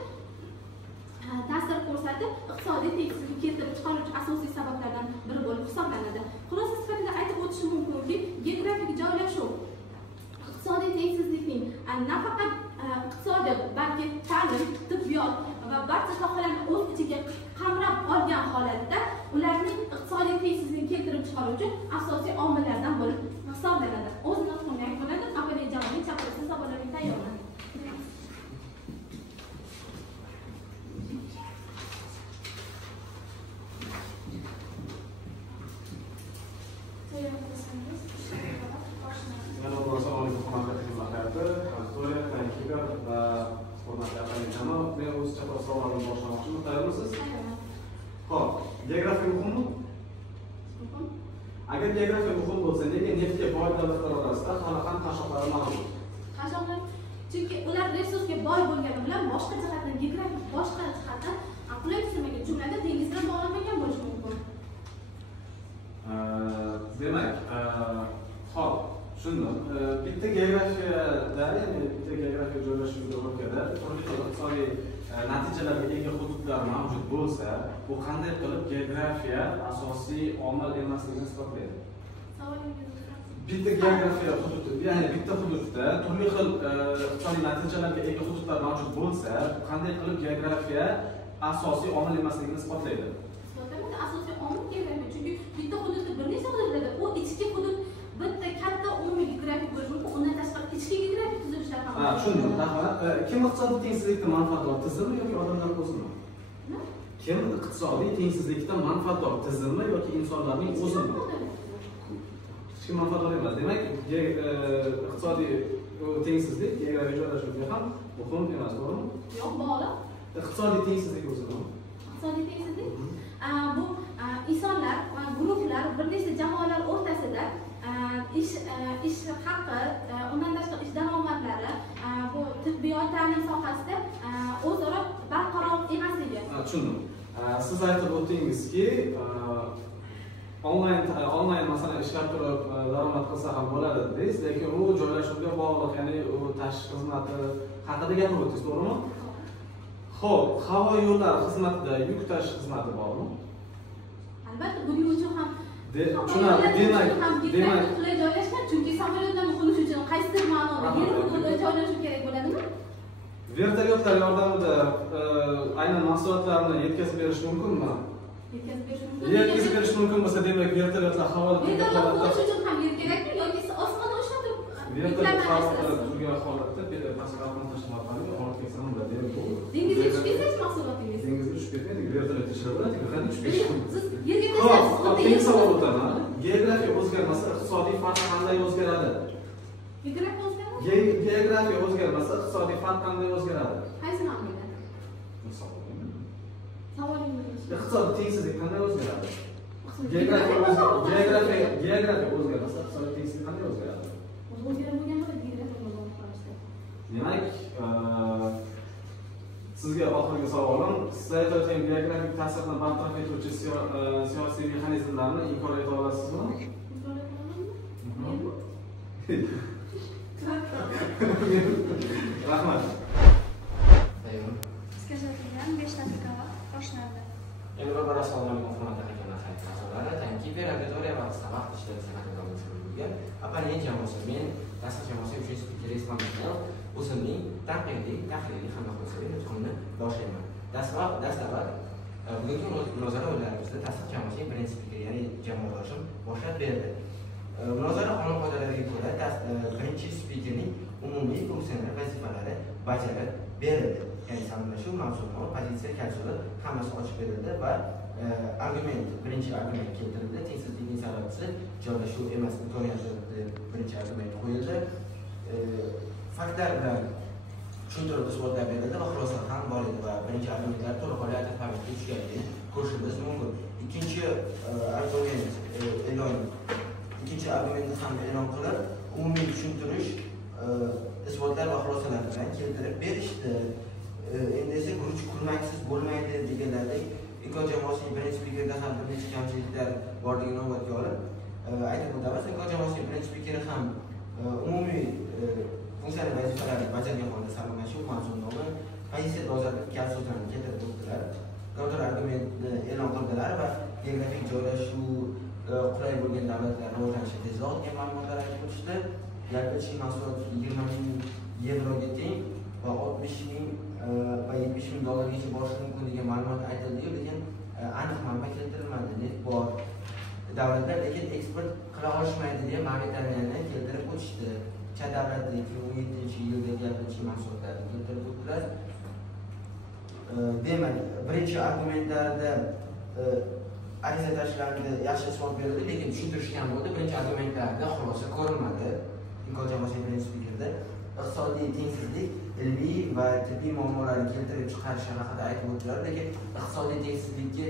iqtisodiy tengsizlik keltirib chiqaruvchi asosiy sabablardan biri bo'lib hisoblanadi. Xulosa sifatida aytib o'tishim mumkinki, geografik joylashuv iqtisodiy tengsizlikning nafaqat iqtisodiy, balki ta'lim, tibbiyot va barcha sohalarni o'z ichiga qamrab olgan holatda ularning iqtisodiy tengsizlikni keltirib chiqaruvchi asosiy omillardan bo'lib hisoblanadi. O'z nutqimni yakunladim. Apelli javobiy chaqirishni savollarga tayyorman. Geografiya muhimmi? Agar geografiya muhim bo'lsa, nega neftga boy davlatlar orasida qanaqa qashshoqlar mavjud? Qashshoqlar chunki ular resursga boy bo'lgani bilan boshqa jihatdan, geografik boshqa jihatdan qulay tushmagan, jumladan dengiz bilan bog'lanmagan bo'lishi mumkin. Demak, hop, tushundim. Bitta geografiyada, ya'ni bitta geografiya joylashuvga o'lkada turli xil iqtisodiy natijalarga ega hududlar mavjud bo'lsa, bu qanday qilib geografiya asosiy omil emasligini isbotlaydi? Bitta geografiya hududi, ya'ni bitta hududda turli xil iqtisodiy natijalarga ega hududlar mavjud bo'lsa, qanday qilib geografiya asosiy omil emasligini isbotlaydi? Isbotlaydi, asosiy omil geografiya, chunki bitta hududda bir necha hududlarda u ichki hudud bitta katta umumiy geografik bo'lishi mumkin, undan tashqari ichki geografik tuzilishlar ham bor. Tushundim. Kim iqtisodiy tengsizlikdan manfaatdor, tizimmi yoki odamlar o'zimi? Kim iqtisodiy tengsizlikdan manfaatdor, tizimmi yoki insonlarning o'zimi? Hech kim manfaatdor emas. Demak, iqtisodiy tengsizlik geografik joylashuvga ham muhim emas, to'g'rimi? Yo'q, bog'liq. Iqtisodiy tengsizlik o'zimi? Iqtisodiy tengsizlik bu insonlar va guruhlar, bir nechta jamoalar o'rtasida ish haqqi, undan tashqari ish daromadlari, bu tibbiyot ta'lim sohasida o'zaro barqaror emasligi. Tushundim. Siz aytib o'tdingizki, onlayn masalan ishlab turib daromad qilsa ham bo'ladi dedingiz, lekin u joylashuvga bog'liq, ya'ni u tashqi xizmati haqida gapirib o'tdingiz, to'g'rimi? Xo'p, havo yo'llari xizmatida yuk tashish xizmati bormi? Albatta, buning uchun ham demak, qulay joylashgan, chunki samolyotdan qo'nish uchun qaysidir ma'noda yer hududida joylashuv kerak bo'ladimi? Vertolyotlar yordamida aynan mahsulotlarni yetkazib berish mumkinmi? Yetkazib berish mumkin bo'lsa, demak, vertolyotlar havoda qo'nish uchun ham yer kerakmi yoki osmonda ushlab vertolyot havoda turgan holatda pastga tashlab orqali olib kelsa bo'ladi. Dengizga tushib ketsangiz mahsulotingiz. Dengizga tushib ketmaydi, vertolyot ishlab bo'ladi, qanday tushib ketish? Siz yerga Xo'p, savol o'taman. Geografiya o'zgarmasa, iqtisodiy fan qanday o'zgaradi? Geografiya o'zgarmasa, iqtisodiy fan qanday o'zgaradi? Qaysi ma'noda? Savolingiz. Iqtisodiy tengsizlik qanday o'zgaradi? Geografiya o'zgarmasa, iqtisodiy tengsizlik qanday o'zgaradi? O'zgarmagan bo'ladi geografiya bilan qarashda. Demak, sizga oxirgi savolim, siz sizlar aytayotgan geografik ta'sirni bartaraf etuvchi siyosiy mexanizmlarni inkor eta olasizmi? Rahmat. Sizga ajratilgan 5 daqiqa vaqt boshlandi. Endi bir assalomu alaykum hurmatli hakamlar, tanqiber auditoriya va qisqa vaqt ishtirokchisi haqida bo'lgan opponent jamoasi men dastur jamoasi uchun spiker Islom Ismail o'zimning tanqidiy, tahliliy hamda qo'shimcha nutqimni boshlayman. Dastlab bugungi munozara o'yinlarimizda dastur jamoasining birinchi spikeri, ya'ni jamoadoshim boshlab berdi. Munozara qonun qoidalariga ko'ra birinchi spikerning umumiy funksional vazifalari bajarib berildi. Ya'ni salomlashuv, mavzular, pozitsiya kalsuli hammasi ochib berildi va birinchi argument keltirildi. Tengsizlikning sababchisi joylashuv emas, imkoniyati birinchi argument qo'yildi. Faktlar bilan tushuntirib isbotlab berildi va xulosa ham bor edi va birinchi argumentlar to'liq holatda tabiatga tushganligini ko'rishimiz mumkin. Ikkinchi argumentni ham e'lon qilib, umumiy tushuntirish, isbotlar va xulosalar bilan keltirib berishdi. Endi esa guruch kurmaksiz bo'lmaydi deganlardek inkor jamoasining birinchi spikerida ham bir necha kamchiliklar borligini inobatga olib aytib o'tamiz. Inkor jamoasining birinchi spikeri ham umumiy funksional vazifalarni bajargan holda salomlashuv, mavzunomi, pozitsiya dolzarb so'zlarni keltirib o'tdilar. Kontra argumentni e'lon qildilar va geografik joylashuv qulay bo'lgan davlatlarni rivojlanishi tezroq degan ma'lumotlar aytib o'tishdi. Yalpi mahsulot 20 ming yevroga teng va 60 ming va 70 ming dollargacha borishi mumkin degan ma'lumot aytildi, lekin aniq manba keltirilmadi. Net bor davlatlar lekin eksport qila olishmaydi degan ma'lumotlarni keltirib o'tishdi. Chet davlatda 2017-yildagi yalpi mahsulotlarni keltirib o'tdilar. Demak, birinchi argumentlarda ariza tashlandi, yaxshi isbot berildi, lekin tushuntirishgan bo'ldi. Birinchi argumentlarda xulosa ko'rilmadi. Inkor jamoasining birinchi spikerida iqtisodiy tengsizlik, ilmiy va tibbiy muammolarni keltirib chiqarishi haqida aytib o'tdilar, lekin iqtisodiy tengsizlikka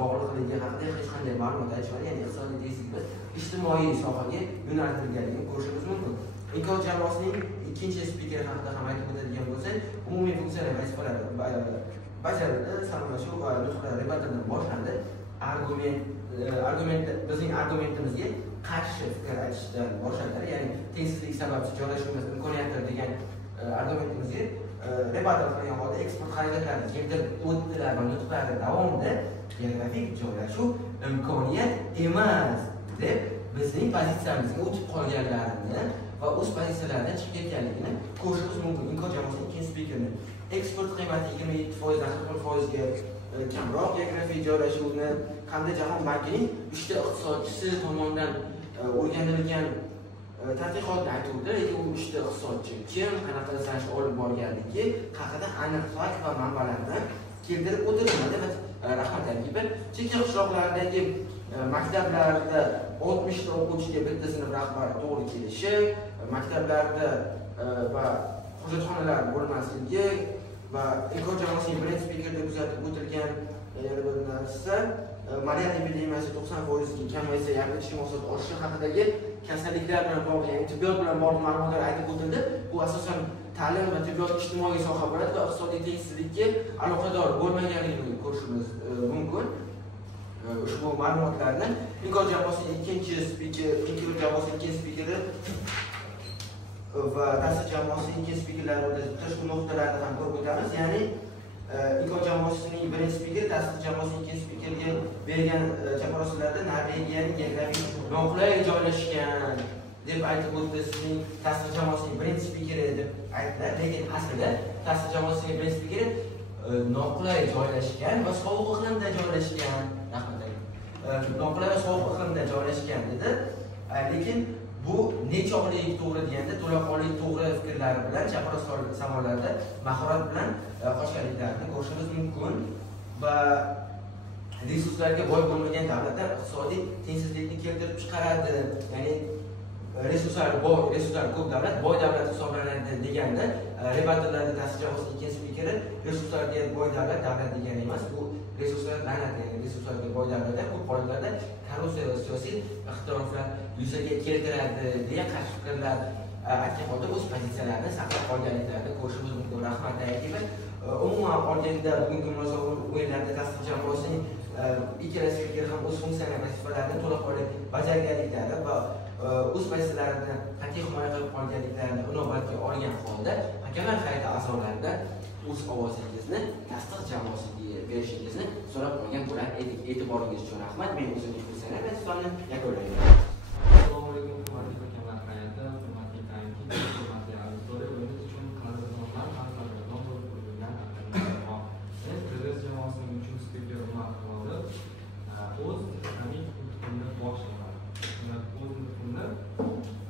bog'liqligi haqida hech qanday ma'lumot aytishmadi. Ya'ni iqtisodiy tengsizlik ijtimoiy sohaga yo'naltirilganligini ko'rishimiz mumkin. Inkor jamoasining ikkinchi spikeri haqida ham aytib o'tadigan bo'lsak, umumiy funksional vazifalar bajarildi, salomlashuv va nutqlar debatdan boshlandi. Bizning argumentimizga qarshi fikr aytishdan boshladilar. Ya'ni tengsizlik sababchi joylashuvimiz imkoniyati degan argumentimizga debat qilgan holda eksport xarajatlarini keltirib o'tdilar va nutqlari davomida geografik joylashuv imkoniyat emas deb bizning pozitsiyamizga o'tib qolganlarini va o'z pozitsiyalaridan chiqib ketganligini ko'rishimiz mumkin. Inkor jamoasining ikkinchi spikerini eksport qiymati 27%, 40%ga kamroq geografik joylashuvni hamda Jahon bankining 3 ta iqtisodchisi tomonidan o'rganilgan tadqiqotni aytuvdi, lekin u 3 ta iqtisodchi kim, qanaqa izlanish olib borganligi haqida aniq fakt va manbalarni keltirib o'tilmadi. Rahmat tanqiber, chekka qishloqlardagi maktablarda 60 ta o'quvchiga bitta sinf rahbari to'g'ri kelishi, maktablarda va hojatxonalar bo'lmasligi va inkor jamoasining birinchi spikerida kuzatib o'tilgan yana bir narsa malaria epidemiyasi 90% kamaysa, yaqin ichki mahsulot oshishi haqidagi kasalliklar bilan bog'liq, ya'ni tibbiyot bilan bog'liq ma'lumotlar aytib o'tildi. Bu asosan ta'lim va tibbiyot ijtimoiy soha bo'ladi va iqtisodiy tengsizlikka aloqador bo'lmaganligini ko'rishimiz mumkin. Ushbu ma'lumotlarni inkor jamoasining ikkinchi spikeri va dastur jamoasining ikkinchi spikerlarida ushbu nuqtalarni ham ko'rib o'tamiz. Ya'ni inkor jamoasining birinchi spikeri dastur jamoasining ikkinchi spikeriga bergan chaparoslarda Norvegiyaning geografik noqulay joylashgan deb aytib o'tdi. Sizning dastur jamoasining birinchi spikeri deb aytdilar, lekin aslida dastur jamoasining birinchi spikeri noqulay joylashgan va sovuq iqlimda joylashgan. Noqulay va sovuq iqlimda joylashgan dedi. Lekin bu nechog'lik to'g'ri deganda to'laqonlik to'g'ri fikrlari bilan chaparost savollarda mahorat bilan qochganliklarini ko'rishimiz mumkin va resurslarga boy bo'lmagan davlatlar iqtisodiy tengsizlikni keltirib chiqaradi. Ya'ni resurslar ko'p davlat boy davlat hisoblanadi deganda debatlarda dastur jamoasining ikkinchi spikeri resurslarga boy davlat degani emas, bu resurslar la'nat, ya'ni resurslarga boy davlatlar ko'p holatlarda korrupsiya va siyosiy ixtiloflar yuzaga keltiradi deya qarshi fikrlar aytgan holda o'z pozitsiyalarini saqlab qolganliklarini ko'rishimiz mumkin. Rahmat aytib, umuman olganda bugungi munosabat o'yinlarda tasdiq jamoasining ikkala spiker ham o'z funksiyalarini vazifalarini to'liq bajarganliklari va o'z vazifalarini qat'iy himoya qilib qolganliklarini inobatga olgan holda hakamlar hay'ati a'zolaridan o'z ovozingizni tasdiq jamoasiga berishingizni so'rab qolgan bo'lar edik. E'tiboringiz uchun rahmat. Men o'zimning funksiyalarim vazifamni yakunlayman. Assalomu alaykum, hurmatli hakamlar hay'ati, hurmatli tanqid, hurmatli auditoriya, o'yinimiz uchun qadrdonlar, hamkorlardan bo'lib bo'lgan jamoa. Men Qirg'iz jamoasining 3-spikeri Umar Qilolov o'z hamid nutqini boshlayman. O'z nutqimni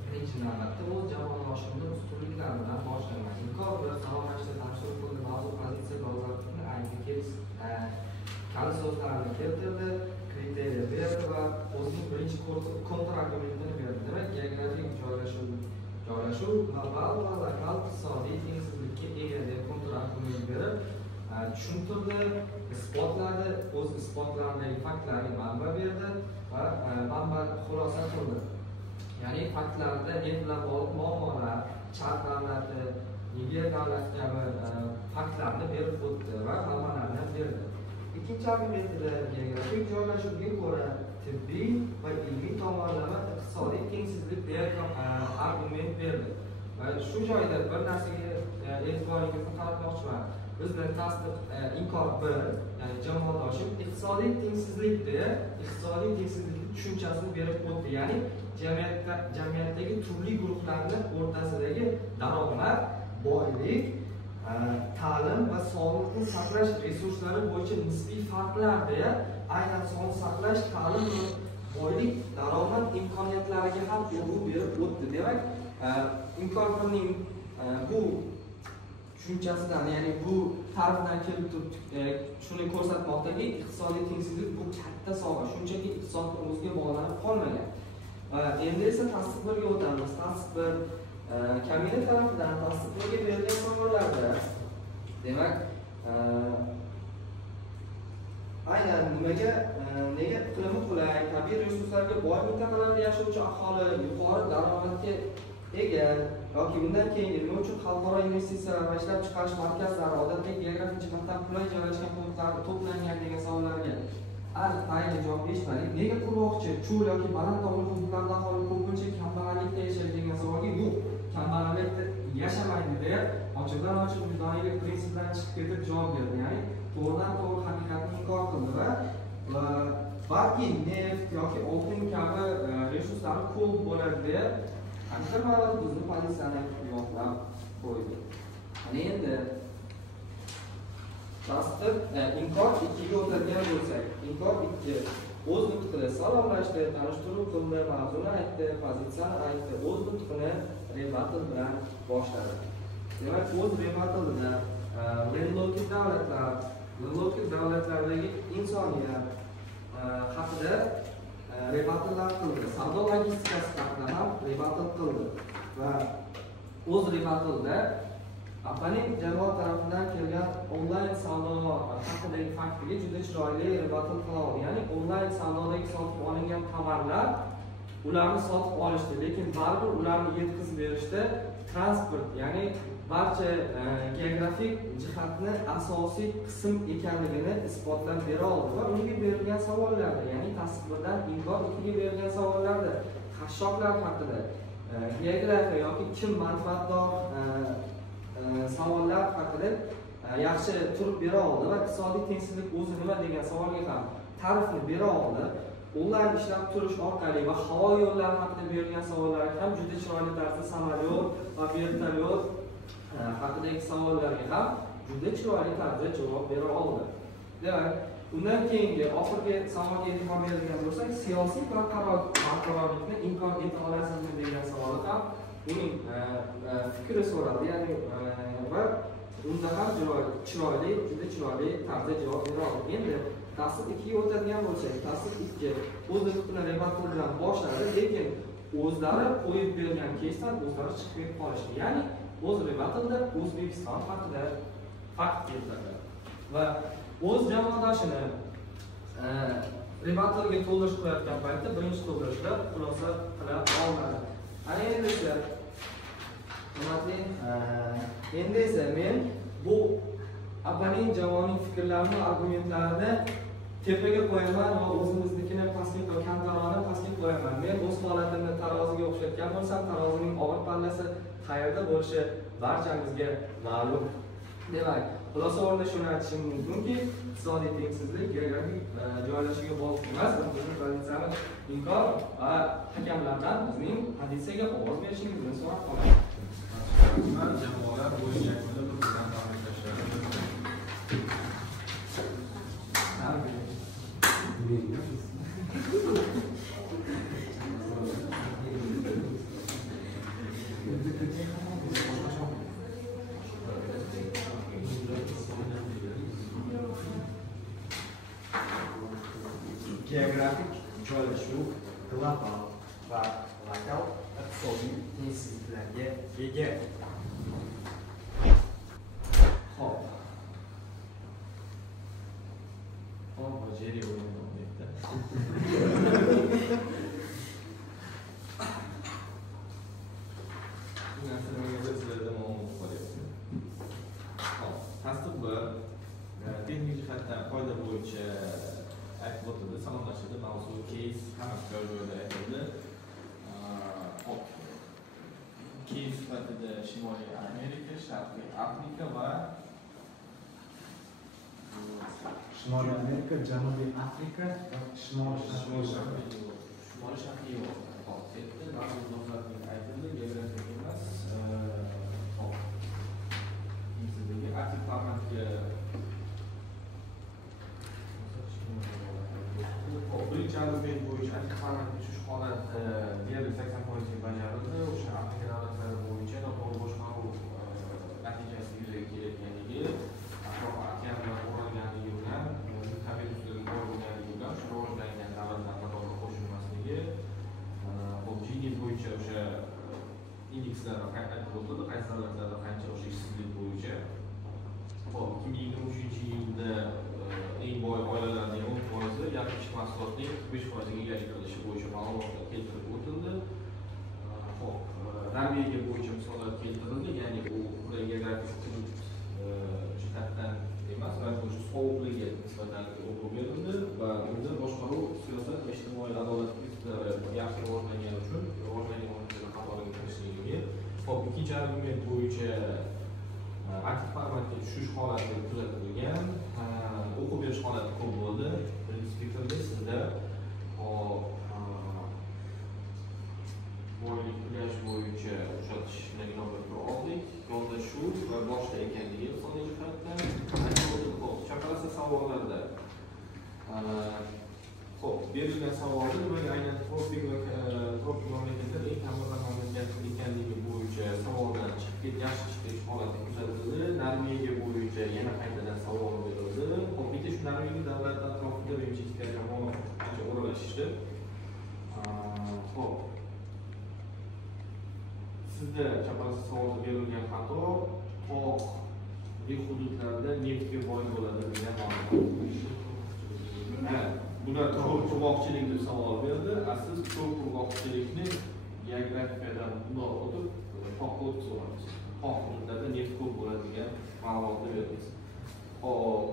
birinchi navbatda o'z jamoadoshimni ustunliklaridan boshlayman. Inkor bilan salomlashishda tashkil qildi, mavzu pozitsiya dolzarbligini aytib kali so'zlarni keltirdi, kriteriya berdi va o'zining birinchi kontrargumentini berdi. Demak, geografik joylashuv global va lokal iqtisodiy tengsizlikka ega deb kontrargument berib tushuntirdi, isbotladi, o'z isbotlaridagi faktlarga manba berdi va manba xulosa qildi. Ya'ni faktlarda neft bilan bog'liq muammolar, Chad davlati, Niger davlati kabi faktlarni berib o'tdi va manbalarni ham berdi. Ikkinchi argumentida geografik joylashuvga ko'ra tibbiy va ilmiy tomonlama iqtisodiy tengsizlik degan argument berdi. Va shu joyda bir narsaga e'tiboringizni qaratmoqchiman. Bizda tasdiq inkor bir, ya'ni jamoadoshim iqtisodiy tengsizlik tushunchasini berib o'tdi. Ya'ni jamiyatdagi turli guruhlarning o'rtasidagi daromad, boylik, ta'lim va sog'liqni saqlash resurslari bo'yicha nisbiy farqlarda aynan sog'liqni saqlash, ta'lim va boylik, daromad imkoniyatlariga ham urg'u berib o'tdi. Demak, inkorning bu tushunchasidan, ya'ni bu ta'rifdan kelib turib shuni ko'rsatmoqdaki, iqtisodiy tengsizlik bu katta soha, shunchaki iqtisodga o'ziga bog'lanib qolmagan. Endi esa tasdiq birga o'tamiz. Tasdiq bir kabina tarafidan tasdiq birga berilgan savollarda, demak, aynan nega iqlimi qulay, tabiiy resurslarga boy mintaqalarda yashovchi aholi yuqori daromadga ega yoki undan keyin ilm uchun xalqaro investitsiyalar va ishlab chiqarish markazlari odatda geografik jihatdan qulay joylashgan hududlarda to'plangan degan savollarga ayni javob eshitmadik. Nega qurg'oqchi, cho'l yoki baland tog'li hududlarda aholi ko'pincha kambag'allikda yashaydi degan savolga yo'q, kambag'allikda yashamaydi deb ochiqdan ochiq vijdoniylik prinsipidan chiqib ketib javob berdi. Ya'ni to'g'ridan to'g'ri haqiqatni inkor qildi va balki neft yoki oltin kabi resurslar ko'p bo'ladi deb haqiqiy ma'noda bizni pozitsiyani yo'qlab qo'ydi. Endi tasdiq inkor 2ga o'tadigan bo'lsak, inkor 2 o'z nutqida salomlashdi, tanishtiruv qildi, mavzuni aytdi, pozitsiyani aytdi, o'z nutqini rebatl bilan boshladi. Demak, o'z rebatlida landlocked davlatlardagi insoniyat haqida rebatllar qildi, savdo logistikasi haqida ham rebatl qildi va o'z rebatlida opponent jamoa tarafidan kelgan onlayn savdo haqidagi faktiga juda chiroyli rebatl qila oldi. Ya'ni onlayn savdodagi sotib olingan tovarlar ularni sotib olishdi, lekin baribir ularni yetkazib berishda transport, ya'ni barcha geografik jihatni asosiy qism ekanligini isbotlab bera oldi va unga berilgan savollarda, ya'ni tasdiqdan inkor 2ga berilgan savollarda qashshoqlar haqida, geografiya yoki kim manfaatdor savollar haqida yaxshi turib bera oldi va iqtisodiy tengsizlik o'zi nima degan savolga ham ta'rifni bera oldi. Onlayn ishlab turish orqali va havo yo'llari haqida berilgan savollarga ham juda chiroyli tarzda samolyot va vertolyot haqidagi savollarga ham juda chiroyli tarzda javob bera oldi. Demak, undan keyingi oxirgi savolga e'tibor beradigan bo'lsak, siyosiy barqarorlikni inkor eta olasizmi degan savol ham uning fikri so'radi, ya'ni va unda ham chiroyli, juda chiroyli tarzda javob bera oldi. Endi tasdiq 2ga o'tadigan bo'lsak, tasdiq 2 o'z nutqini rebatl bilan boshladi, lekin o'zlari qo'yib bergan keysdan o'zlari chiqib ketib qolishdi. Ya'ni o'z rebatlda O'zbekiston haqida fakt keltirdi va o'z jamoadoshini rebatlga to'ldirish qilayotgan paytda birinchi to'ldirishda xulosa qila olmadi. Ana endi esa hurmatli, endi esa men bu abonent jamoaning fikrlarini, argumentlarini tepaga qo'yaman va o'zimiznikini pastga kam daromadni pastga qo'yaman. Men o'z holatimni taroziga o'xshatgan bo'lsam, tarozining og'ir pallasi qayerda bo'lishi barchamizga ma'lum. Demak, xulosa o'rnida shuni aytishim mumkinki, iqtisodiy tengsizlik geografik joylashuviga bog'liq emas, bizning pozitsiyamiz inkor va hakamlardan bizning pozitsiyaga ovoz berishimizni so'rab qolaman. Jamoalar o'yin yakunida bir-biridan tabriklashadi. Geografik joylashuv global va lokal iqtisodiy tengsizliklarga ega. Xo'p. Jeri o'yinda o'ynaydi. Bu narsalarga sizlarda ma'lumot qo'yapsiz. Xo'p, tasdiq bir texnik jihatdan qoida bo'yicha aytib o'tildi, salomlashildi, mavzu, case hammasi joy-joyida aytildi. Xo'p. Case sifatida Shimoliy Amerika, Sharqiy Afrika va Shimoliy Amerika, Janubiy Afrika va Shimoliy Sharqiy Yevropa. Xo'p, ketdi. Ba'zi ma'lumotlar aytildi, geografik emas. Xo'p. Sizlarga aktiv formatga birinchi argument bo'yicha aktiv formatga tushish holati deyarli 80% bajarildi. O'sha Afrika davlatlari bo'yicha noto'g'ri boshqaruv natijasi yuzaga kelayotganligi, atrof okeanlar o'ralganligi bilan, tabiiy resurslarning boy bo'lganligi bilan shu rivojlangan davlatlar qatoriga qo'shilmasligi, Gini bo'yicha o'sha indekslar aytib o'tildi, qaysi davlatlarda qancha o'sha ishsizlik bo'yicha. Hop, 2023-yilda eng boy oilalarning 10%, yarmi ichki mahsulotning 45%ga egalik qilishi bo'yicha ma'lumotlar keltirib o'tildi. Hop, Norvegiya bo'yicha misollar keltirildi, ya'ni u geografik jihatdan emas, balki o'sha sovuqligi nisbatan urg'u berildi va unda boshqaruv, siyosat va ijtimoiy adolat prinsiplar yaxshi rivojlangan uchun rivojlangan mamlakatlar qatoriga kirishligi. Hop, ikkinchi argument bo'yicha aktiv formatga tushish holati kuzatilgan, o'qib berish holati ko'p bo'ldi. Birinchi fikrda sizda boylik plyaj bo'yicha uchratishni inobatga oldik. Yondashuv va boshda ekanligi iqtisodiy jihatdan. Chaqirasa savollarda xo'p, berilgan savolda nimaga aynan tropik mamlakatlar eng ta'minot mamlakat ekanligi bo'yicha savollar chiqib yaxshi chiqish holati kuzatildi. Norvegiya bo'yicha yana qaytadan savol berildi. Xo'p, bitta shu Norvegiya davlati atrofida birinchi ikkita jamoa ancha o'ralashishdi. Xo'p, sizda chaqirasa savolda berilgan xato tog'li hududlarda neftga boy bo'ladi degan ma'lumot. Bular qurg'oqchilik deb savol berdi. Siz qurg'oqchilikni geografiyadan bundoq o'tib tog'ga o'tib so'raysiz. Tog' hududlarda neft ko'p bo'ladi degan ma'lumotni berdingiz. Hop,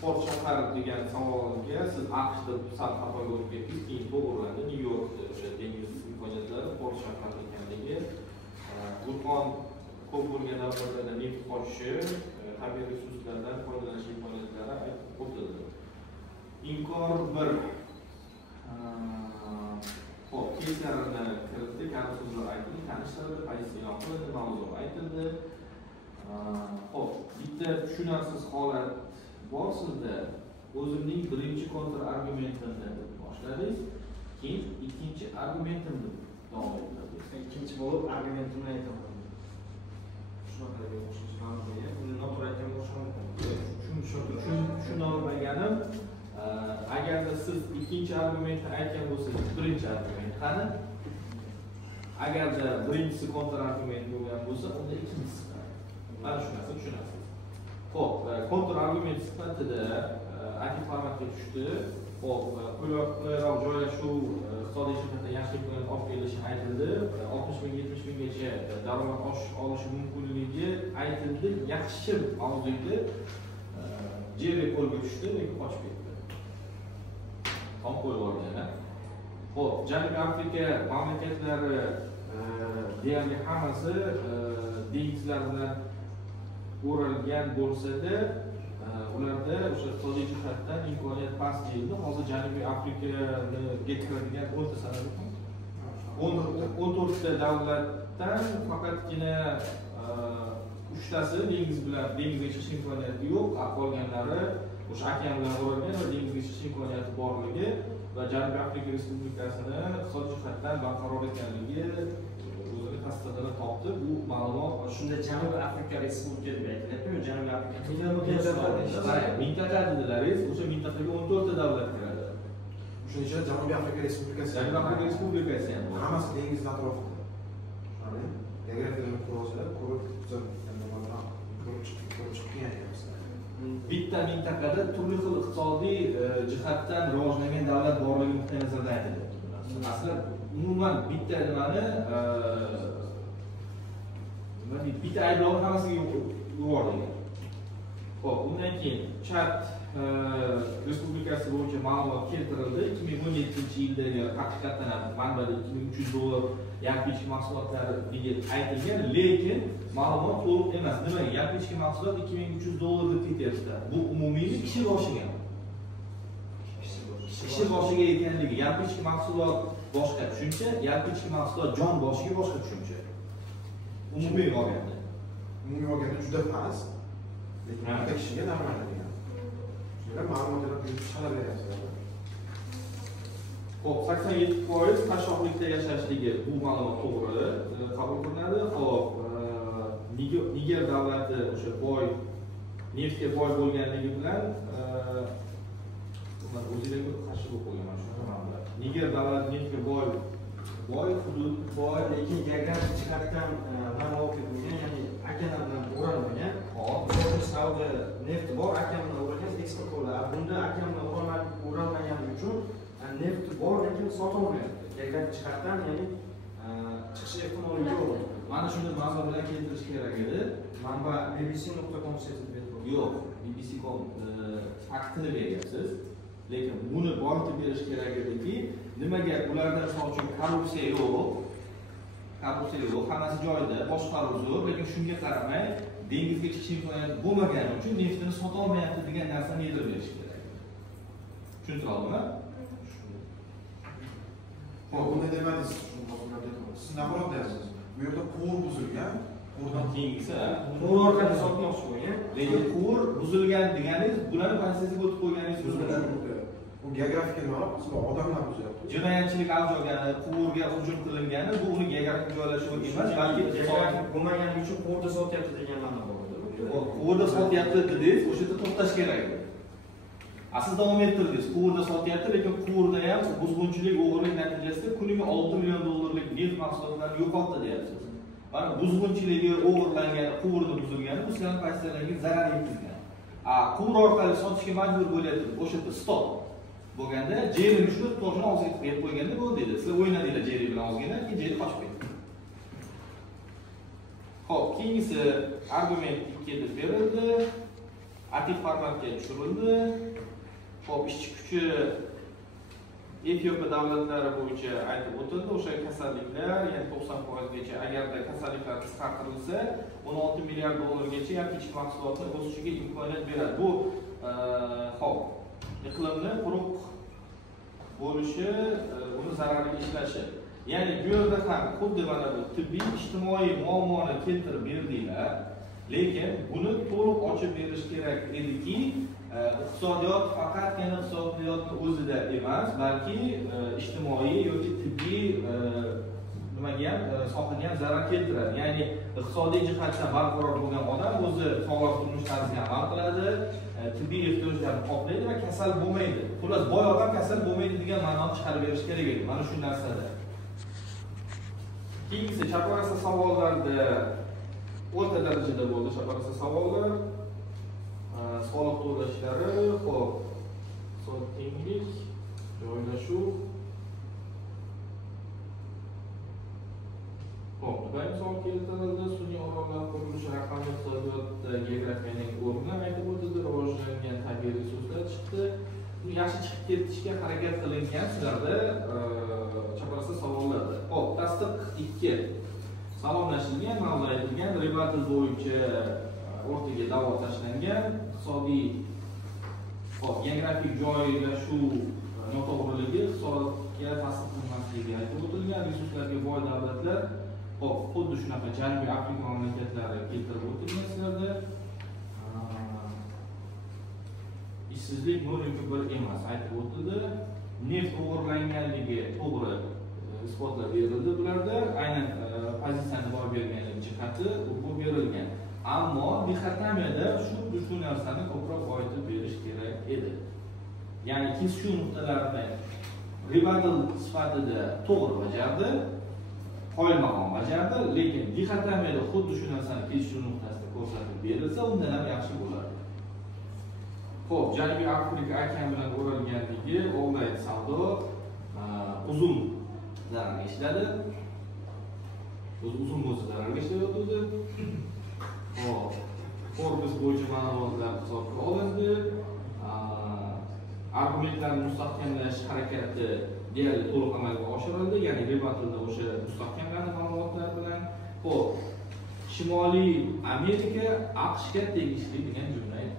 Port shahar degan savolga siz AQShda sal xatoga o'tib ketdingiz, keyin to'g'rilandi. Nyu-Yorkda o'sha dengiz imkoniyatlari Port shahar ekanligi, vulqon ko'p bo'lgan davlatlarda neft qochishi, tabiiy resurslardan foydalanish imkoniyatlari aytib o'tildi. Inkor bir hop, keyslarni kiritdi, kabi so'zlar aytildi, tanishtirildi, pozitsiya e'lon qilindi, mavzu aytildi. Hop, bitta tushunarsiz holat bor sizda. O'zimning birinchi kontra argumentimni boshladingiz, keyin ikkinchi argumentimni davom ettirdingiz. Ikkinchi bo'lib argumentimni aytaman. Shunaqa deb o'xshashlarga, buni noto'g'ri aytgan bo'lishim mumkin. Shuni olmaganim, agarda siz ikkinchi argumentni aytgan bo'lsangiz, birinchi argument qani? Agarda birinchisi kontra argument bo'lgan bo'lsa, unda ikkinchisi qani? Mana shu narsani tushunasiz. Xo'p, kontra argument sifatida aktiv formatga tushdi. Hop, qulayroq joylashuv iqtisodiy jihatdan yaxshi imkoniyat olib kelishi aytildi. 60 ming 70 minggacha daromad olishi mumkinligi aytildi. Yaxshi mavzuga Jerri qo'lga tushdi, lekin qochib ketdi. Tom qo'yib olgan. Xo'p, Janubiy Afrika mamlakatlari deyarli hammasi dengizlar bilan o'ralgan bo'lsa-da, ularda o'sha iqtisodiy jihatdan imkoniyat past deyildi. Hozir Janubiy Afrikani kiradigan 10 ta sanadi. 14 ta davlatdan faqatgina 3 tasi dengizga chiqish imkoniyati yo'q, qolganlari o'sha okean bilan o'ralgan va dengizga chiqish imkoniyati borligi va Janubiy Afrika Respublikasini iqtisodiy jihatdan barqaror ekanligi o'ziga tasdig'ini topdi. Bu ma'lumot Shunda Janubiy Afrika Respublikasi deb aytilyapti-ku, Janubiy Afrika mintaqa dedilaringiz, o'sha mintaqaga 14 ta davlat kiradi. Shuning ichida Janubiy Afrika Respublikasi. Janubiy Afrika Respublikasi ham bor. Hammasi dengiz atrofida. Geografiyani ko'rsalar, ko'rib chiqqan bitta mintaqada turli xil iqtisodiy jihatdan rivojlangan davlat borligi nuqtai nazardan aytilyapti. Aslida umuman bitta bitta ayblovni hammasiga yubordilar. Xo'p, undan keyin Chad Respublikasi bo'yicha ma'lumot keltirildi. 2017-yildagi haqiqatan ham manbada $2300 yalpi ichki mahsulotlariga aytilgan, lekin ma'lumot to'liq emas. Nimaga? Yalpi ichki mahsulot $2300 deb ketyapti. Bu umumiy kishi boshiga. Kishi boshiga ekanligi, yalpi ichki mahsulot boshqa tushuncha, yalpi ichki mahsulot jon boshiga boshqa tushuncha. Umumiy olganda. Umumiy olganda juda past. Lekin bitta kishiga normal degan. Shunga ma'lumotlar chiqarib beryapsizlar. Xo'p, 87% qashshoqlikda yashashligi bu ma'lumot to'g'ri qabul qilinadi. Xo'p, Niger davlati o'sha boy neftga boy bo'lganligi bilan o'zingizga qarshi bo'lib qo'ygan shu tomonda. Niger davlati neftga boy hudud boy, lekin geografik jihatdan ma'lumotli bo'lgan, ya'ni okeanlar bilan o'ralmagan. Hop, Saudiya nefti bor, okean bilan o'ralgan eksport qilinadi. Bunda okean bilan o'ralmagani uchun neft bor, lekin sotolmayapti. Geografik jihatdan, ya'ni chiqish ehtimoli yo'q. Mana shuni manba bilan keltirish kerak edi. Manba bbc.com saytida yo'q, bbc.com faktini beryapsiz. Lekin buni boyitib berish kerak ediki, nimaga ularda misol uchun korrupsiya yo'q, hammasi joyida, boshqaruv zo'r, lekin shunga qaramay dengizga chiqish imkoniyati bo'lmagani uchun neftini sota olmayapti degan narsani yedirib berish kerak. Tushuntirdingmi? Xo'p, bunday demadingiz, siz nima qilyapsiz? Bu yerda quvur buzilgan, quvurdan keyingisi quvur orqali sotmoqchi bo'lgan. Lekin quvur buzilgan deganingiz, bularni pozitsiyaga o'tib qo'yganingiz buziladi. Bu geografik aloqasi bor, odamlar buzyapti. Jinoyatchilik avj olgani, quvurga hujum qilingani, bu uni geografik joylashuvi emas, balki geografik bo'lmagani uchun quvurda sotyapti degan ma'no bor edi. Quvurda sotyapti dedingiz, o'sha yerda to'xtash kerak edi. Siz davom ettirdingiz, quvurda sotyapti, lekin quvurda ham buzg'unchilik, o'g'irlik natijasida kuniga $6 million neft mahsulotlarini yo'qotdi deyapsiz. Mana buzg'unchiligi, o'g'irlangan, quvurda buzilgani bu sizlarning pozitsiyalarga zarar yetkazgan. Quvur orqali sotishga majbur bo'lyapti, o'sha yerda stop bo'lganda, Jerrini shuni to'g'ri og'ziga qo'yib qo'yganda bo'ldi dedi. Sizlar o'ynadinglar Jerri bilan ozgina, keyin Jerri qochib ketdi. Xo'p, keyingisi argument kelib berildi. Aktiv formatga tushirildi. Xo'p, ishchi kuchi Efiopiya davlatlari bo'yicha aytib o'tildi. O'sha kasalliklar, ya'ni 90% gacha agarda kasalliklar qisqartirilsa, $16 milliard gacha yalpi ichki mahsulotning o'sishiga imkoniyat beradi. Bu xo'p, iqlimni quruq bo'lishi, uni zararli ishlashi. Ya'ni bu yerda ham xuddi mana bu tibbiy ijtimoiy muammoni keltirib berdinglar, lekin buni to'liq ochib berish kerak ediki, iqtisodiyot faqatgina iqtisodiyotni o'zida emas, balki ijtimoiy yoki tibbiy nimaga ham sohaga ham zarar keltiradi. Ya'ni iqtisodiy jihatdan barqaror bo'lgan odam o'zi sog'lom turmush tarziga amal qiladi, tibbiy ehtiyojlarni qoplaydi va kasal bo'lmaydi. Xullas, boy odam kasal bo'lmaydi degan ma'noni chiqarib berish kerak edi. Mana shu narsada. Keyingisi chaparasa savollarda o'rta darajada bo'ldi chaparasa savollar. Soliq to'lashlari, xo'p, tenglik, joylashuv, Xo'p, misol keltirildi, sun'iy orollar qurilishi, raqamli iqtisodiyot, geografiyaning o'rni aytib o'tildi, rivojlangan tabiiy resurslar chiqdi. Yaxshi chiqib ketishga harakat qilingan sizlarda chaparasi savollarda. Xo'p, tasdiq 2 salomlashilgan, mavzu aytilgan, rebate bo'yicha o'rtaga da'vo tashlangan, iqtisodiy geografik joylashuv noto'g'riligi hisobga tasdiq qilinmasligi aytib o'tilgan, resurslarga boy davlatlar hop, xuddi shunaqa Janubiy Afrika mamlakatlari keltirib o'tilgan sizlarda. Ishsizlik 0.1 emas aytib o'tildi. Neft o'g'irlanganligi to'g'ri isbotlab berildi bularda. Aynan pozitsiyani boy berganlik jihati bu berilgan. Ammo dixotomiyada shu narsani ko'proq boyitib berish kerak edi. Ya'ni kesishuv nuqtalarini rebuttal sifatida to'g'ri bajardi, qoyilmaqom bajardi, lekin dixotomiyada xuddi shu narsani kesishuv nuqtasida ko'rsatib berilsa, undan ham yaxshi bo'lardi. Xo'p, Janubiy Afrika okean bilan o'ralganligi, onlayn savdo uzun zararga ishladi. Uzun bo'lsa zararga ishlayotdi. Xo'p, Forbes bo'yicha ma'lumotlar hisobga olindi. Argumentlarni mustahkamlash harakati deyarli to'liq amalga oshirildi, ya'ni rebuttalda o'sha mustahkamlandi ma'lumotlar bilan. Xo'p, Shimoliy Amerika AQShga tegishli degan jumla edi.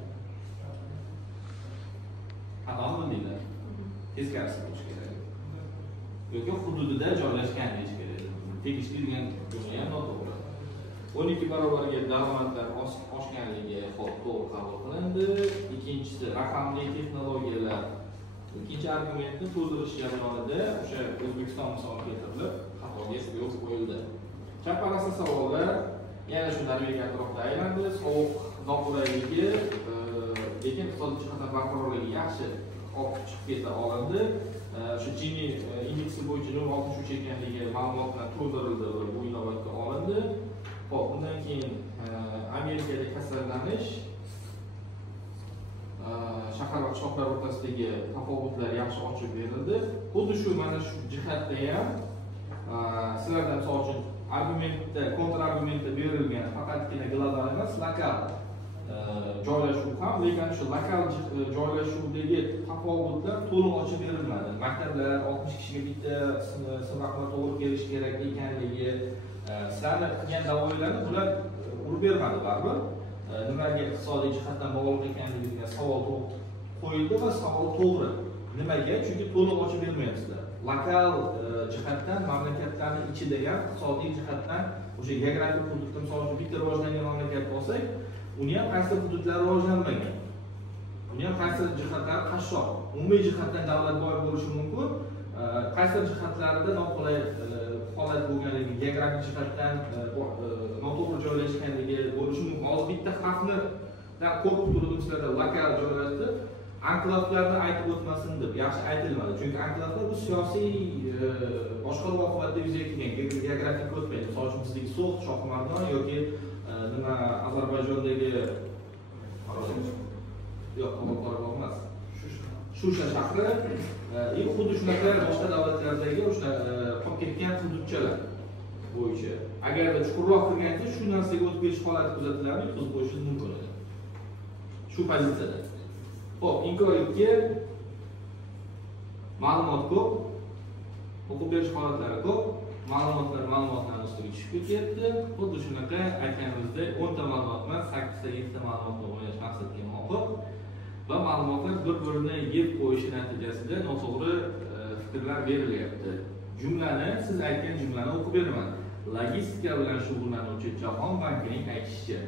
Xatomi deydi? Teskarisi bo'lishi kerak. Yoki hududida joylashgan deyish kerak. Tegishli degan jumla ham noto'g'ri. 12 barobarga daromadlar oshganligi to'g'ri qabul qilindi. Ikkinchisi raqamli texnologiyalar. Ikkinchi argumentni to'ldirish jarayonida o'sha O'zbekiston misoli keltirilib, xatoga yo'l qo'yildi. Chaparasi savollar yana shu Norvegiya atrofida aylandi. Sovuq noqulayligi, lekin iqtisodiy jihatdan barqarorligi yaxshi olib chiqib keta olindi. Shu Gini indeksi bo'yicha 0.63 ekanligi ma'lumot bilan to'ldirildi va bu inobatga olindi. Xo'p, bundan keyin Amerikada kasallanish, shahar va qishloqlar o'rtasidagi tafovutlar yaxshi ochib berildi. Xuddi shu mana shu jihatda ham sizlarda misol uchun argumentda, kontrargumentda berilgan faqatgina global emas, lokal joylashuv ham, lekin shu lokal joylashuvdagi tafovutlar to'liq ochib berilmadi. Maktablar 60 kishiga bitta sinflar to'g'ri kelish kerak ekanligi, sizlarni qilgan da'volarni bular urib bermadi baribir. Nimaga iqtisodiy jihatdan bog'liq ekanligi degan savol qo'yildi va savol to'g'ri. Nimaga? Chunki to'liq ochib bermayapsizlar. Lokal jihatdan mamlakatlarning ichida ham iqtisodiy jihatdan o'sha geografik hududda misol uchun bitta rivojlangan mamlakat bo'lsak, uni ham qaysi hududlari rivojlanmagan. Uni ham qaysi jihatlari qashshoq. Umumiy jihatdan davlat boy bo'lishi mumkin. Qaysi jihatlarida noqulay holat bo'lganligi, geografik jihatdan noto'g'ri joylashganligi bo'lishi mumkin. Hozir bitta xavfni qo'rqib turdim sizlarda lokal joylarda anklavlarni aytib o'tmasin deb yaxshi aytilmadi. Chunki anklavlar bu siyosiy boshqaruv oqibatida yuzaga kelgan geografik o'tmaydi. Misol uchun bizdagi So'x, Shohimardon yoki nima Ozarbayjondagi yo'q, Qoraqalpog'iston emas. Shusha shahri xuddi shunaqa boshqa davlatlardagi o'sha qolib ketgan hududchalar bo'yicha. Agarda chuqurroq kirganda shu narsaga o'tib ketish holati kuzatiladi, yutqizib qo'yishi mumkin edi. Shu pozitsiyada. Xo'p, inkoylikka ma'lumot ko'p, o'qib berish holatlari ko'p, ma'lumotlar ustiga tushib ketyapti. Xuddi shunaqa aytganimizda 10 ta ma'lumot emas, 8 ta 7 ta ma'lumotni o'ylash maqsadga muvofiq va ma'lumotlar bir-birini yeb qo'yishi natijasida noto'g'ri fikrlar berilyapti. Jumlani, siz aytgan jumlani o'qib beraman. Logistika bilan shug'ullanuvchi Jahon bankining aytishicha.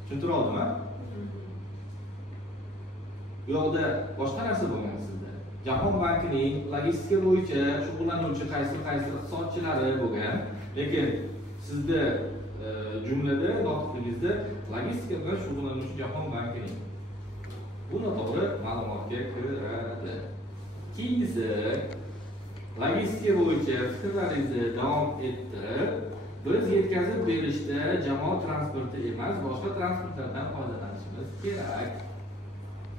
Tushuntira oldimmi? Bu yoqda boshqa narsa bo'lgan sizda. Jahon bankining logistika bo'yicha shug'ullanuvchi qaysi iqtisodchilari bo'lgan, lekin sizda jumlada notqligingizda logistika bilan shug'ullanuvchi Jahon bankining. Bu noto'g'ri ma'lumotga kiradi. Keyingisi logistika bo'yicha fikrlaringizni davom ettirib, biz yetkazib berishda jamoat transporti emas, boshqa transportlardan foydalanishimiz kerak.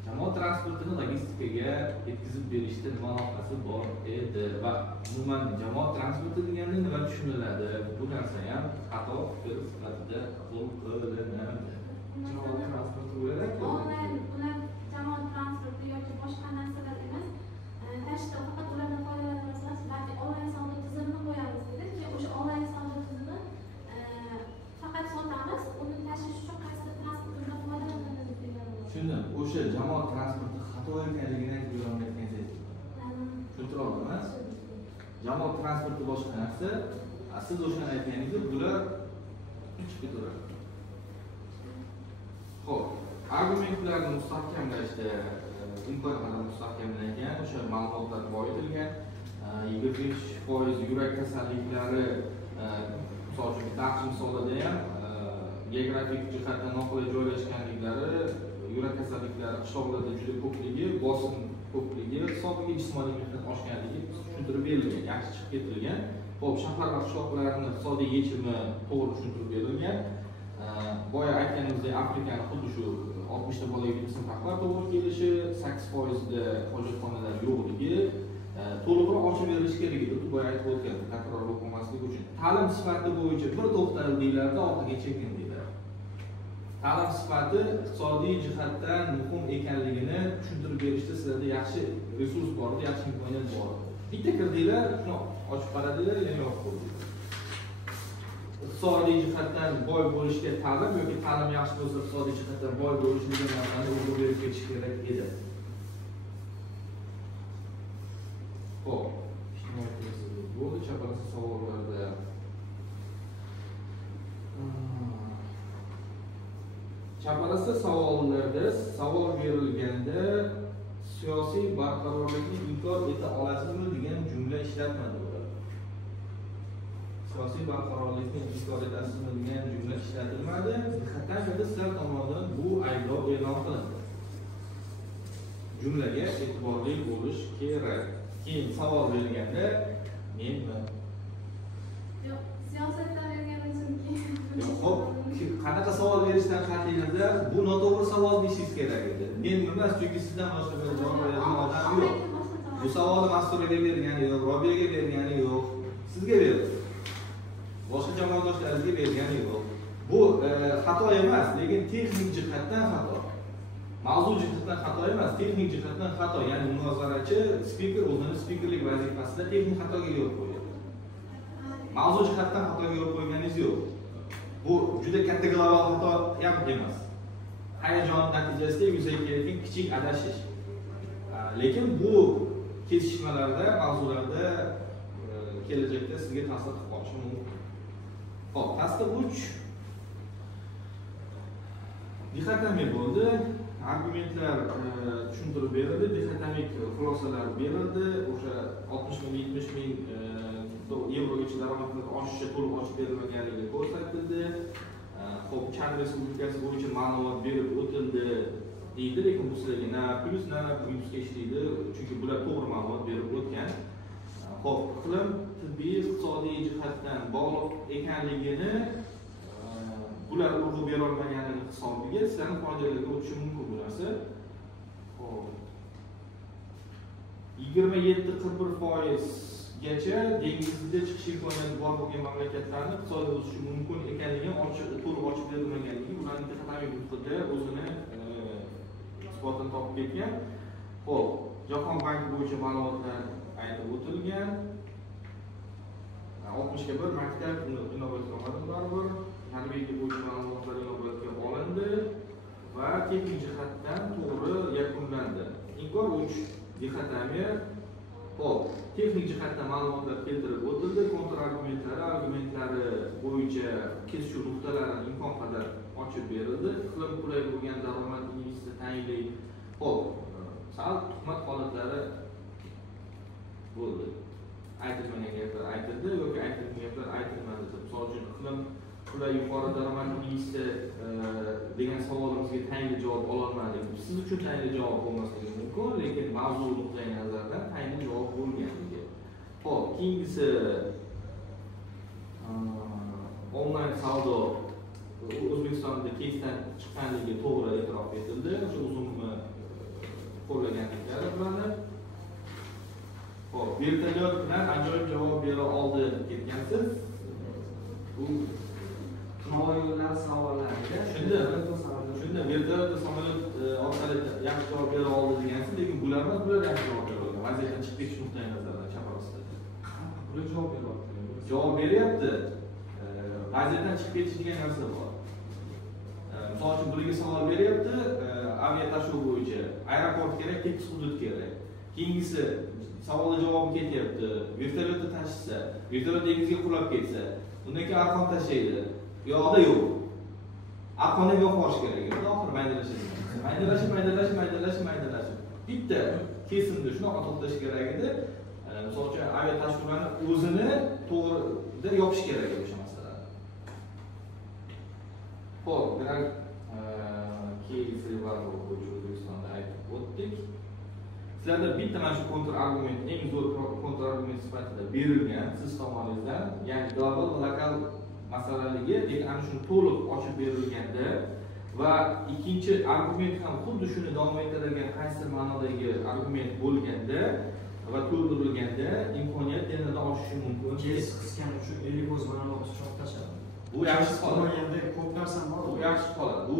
jamoat transportini logistikaga yetkazib berishda nima aloqasi bor edi va umuman jamoat transporti deganda nima tushuniladi? Bu narsa ham xato fikr sifatida qabul qilinadi. Jamoat transporti bo'larak Onlayn ular jamoat transporti yoki boshqa narsalar emas. Tashqi faqat ulardan foydalanamiz, balki onlayn savdo tizimini qo'yamiz dedik. O'sha onlayn savdo tizimi faqat sotamiz, uni tashish uchun qaysi transportdan foydalanamiz deganmiz. Tushundim. O'sha jamoat transporti xato ekanligini aytib berolmayotganingiz. Tushuntira olaman. Jamoat transporti boshqa narsa. Siz o'shani aytganingizda bular chiqib ketaveradi. Xo'p, argumentlarni mustahkamlashda imkoniyatlar mustahkamlangan, o'sha ma'lumotlar boyitilgan, 25% yurak kasalliklari, misol uchun bitta misolida ham geografik jihatdan noqulay joylashganliklari, yurak kasalliklari qishloqlarda juda ko'pligi, bosim ko'pligi hisobiga jismoniy mehnat oshganligi tushuntirib berilgan, yaxshi chiqib ketilgan. Xo'p, shahar va qishloqlarning iqtisodiy yechimi to'g'ri tushuntirib berilgan. Boya aytganimizdek, Afrikani xuddi shu 60 ta bolaga bitta sinflar to'g'ri kelishi, 8% da hojatxonalar yo'qligi, to'liqroq ochib berilishi kerak edi. Boya aytib o'tgandim, takror o'qimaslik uchun. Ta'lim sifati bo'yicha bir to'xtaldinglarda orqaga chekindinglar. Ta'lim sifati iqtisodiy jihatdan muhim ekanligini tushuntirib berishda sizlarda yaxshi resurs bor edi, yaxshi imkoniyat bor edi. Bitta kirdinglar, shuni ochib qaradinglar, yana yo'q qo'ydinglar. Iqtisodiy jihatdan boy bo'lishga ta'lim yoki ta'lim yaxshi bo'lsa iqtisodiy jihatdan boy bo'lish degan narsani urg'u berib ketish kerak edi. Xo'p, ijtimoiy tezlik bo'ldi, chaparasi savollarda. Chaparasi savollarda savol berilganda siyosiy barqarorlikni inkor eta olasizmi degan jumla ishlatmadi ular. Siyosiy barqarorlikni inkor etasizmi degan jumla ishlatilmadi. Haqiqatda sizlar tomonidan bu ayblov e'lon qilindi. Jumlaga e'tiborli bo'lish kerak. Keyin savol berilganda menmi? Yo'q, siyosatda berganingiz keyin. Yo'q, xo'p, qanaqa savol berishdan qat'iy nazar bu noto'g'ri savol deyishingiz kerak edi. Men emas, chunki sizdan boshqa bir javob beradigan odam yo'q. Bu savolni Masturaga bergani yo'q, Robiyaga bergani yo'q, sizga berdi. Boshqa jamoadoshlaringizga bergani yo'q. Bu xato emas, lekin texnik jihatdan xato. Mavzu jihatdan xato emas, texnik jihatdan xato. Ya'ni munozarachi spiker o'zini spikerlik vazifasida texnik xatoga yo'l qo'ydi. Mavzu jihatdan xatoga yo'l qo'yganingiz yo'q. Bu juda katta global xato ham emas. Hayajon natijasida yuzaga kelgan kichik adashish. Lekin bu kesishmalarda, mavzularda kelajakda sizga ta'sir qilib qolishi mumkin. Xo'p, pastda 3 dixotomiya bo'ldi. Argumentlar tushuntirib berildi, dixotomik xulosalar berildi. O'sha 60 ming, 70 ming yevrogacha daromadlar oshishi to'liq ochib berilmaganligi ko'rsatildi. Xo'p, Chad Respublikasi bo'yicha ma'lumot berib o'tildi deydi, lekin bu sizlarga na plyus na minusga ishlaydi, chunki bular to'g'ri ma'lumot berib o'tgan. Xo'p, iqlim tibbiy iqtisodiy jihatdan bog'liq ekanligini bular urg'u bera olmaganini hisobiga sizlarning foydalariga o'tishi mumkin bu narsa. Xo'p, 27-41% gacha dengizda chiqish imkoniyati bor bo'lgan mamlakatlarning iqtisodiy o'sishi mumkin ekanligi to'liq ochib berilmaganligi ularning dixotomik nutqida o'zini isbotini topib ketgan. Xo'p, Jahon banki bo'yicha ma'lumotlar aytib o'tilgan. 60 ga 1 maktab inovatga olindi baribir. Harbiy bo'yicha ma'lumotlar inovatga olindi va texnik jihatdan to'g'ri yakunlandi. Inkor 3 dixotomiya. Xo'p, texnik jihatdan ma'lumotlar keltirib o'tildi, argumentlari bo'yicha kesishuv nuqtalarini imkon qadar ochib berildi. Iqlim qulay bo'lgan daromad investitsiya tayinli. Xo'p, sal tuhmat holatlari bo'ldi. Aytilmagan gaplar aytildi yoki aytilgan gaplar aytilmadi. Misol uchun iqlim qulay yuqori daromad investitsiya degan savolimizga tayinli javob ololmadik. Siz uchun tayinli javob bo'lmasligi mumkin, lekin mavzu nuqtai nazardan tayinli javob bo'lganligi. Xo'p, keyingisi onlayn savdo O'zbekistonda keysdan chiqqanligi to'g'ri e'tirof etildi. O'sha uzun qo'llaganliklari biladi. Xo'p, vertolyot bilan ajoyib javob bera oldi ketgansiz. Bu havo yo'llari savollariga shunda vertolyot va samolyot orqali yaxshi javob bera oldi degansiz, lekin bular emas, bular yaxshi javob bera olgan. Vaziyatdan chiqib ketish nuqtai nazaridan chaparasida. bular javob beryapti. Javob beryapti. Vaziyatdan chiqib ketish degan narsa bor. Misol uchun bularga savol beryapti, aviya tashuv bo'yicha aeroport kerak, tekis hudud kerak. Keyingisi savolga javob ketyapti. Vertolyotda tashisa, vertolyot dengizga qulab ketsa, undan keyin arqon tashlaydi. Yo'qda yo'q. Arqonni yo'qotish kerak. Oxir maydalashib. Bitta kesimda shunaqa to'xtash kerak edi. Misol uchun aviya tashuvlarni o'zini to'g'rida yopish kerak edi o'sha masalada. Xo'p, demak, case rival bo'yicha O'zbekistonda aytib o'tdik. Sizlarda bitta mana shu kontra argument, eng zo'r kontra argument sifatida berilgan siz tomoningizdan, ya'ni global va lokal masalaligi, lekin ana shuni to'liq ochib berilganda va ikkinchi argument ham xuddi shuni davom ettiradigan qaysi ma'nodagi argument bo'lganda va to'ldirilganda imkoniyat yanada oshishi mumkin. Kes qisqani uchun 50 o'z ma'lumot chop tashladi. Bu yaxshi holat. Endi ko'p narsa bor. Bu yaxshi holat. Bu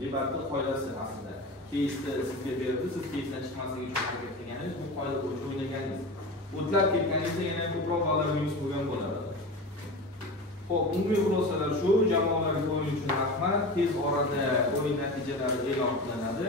debatning qoidasi aslida. Keysda sizga berdi, siz keysdan chiqmasligi uchun harakat qilganingiz, bu qoida bo'yicha o'ynaгаningiz. O'tlab ketganingizda yana ko'proq ballar minus bo'lgan bo'ladi. Xo'p, umumiy xulosalar shu. Jamoalarga o'yin uchun rahmat. Tez orada o'yin natijalari e'lon qilinadi.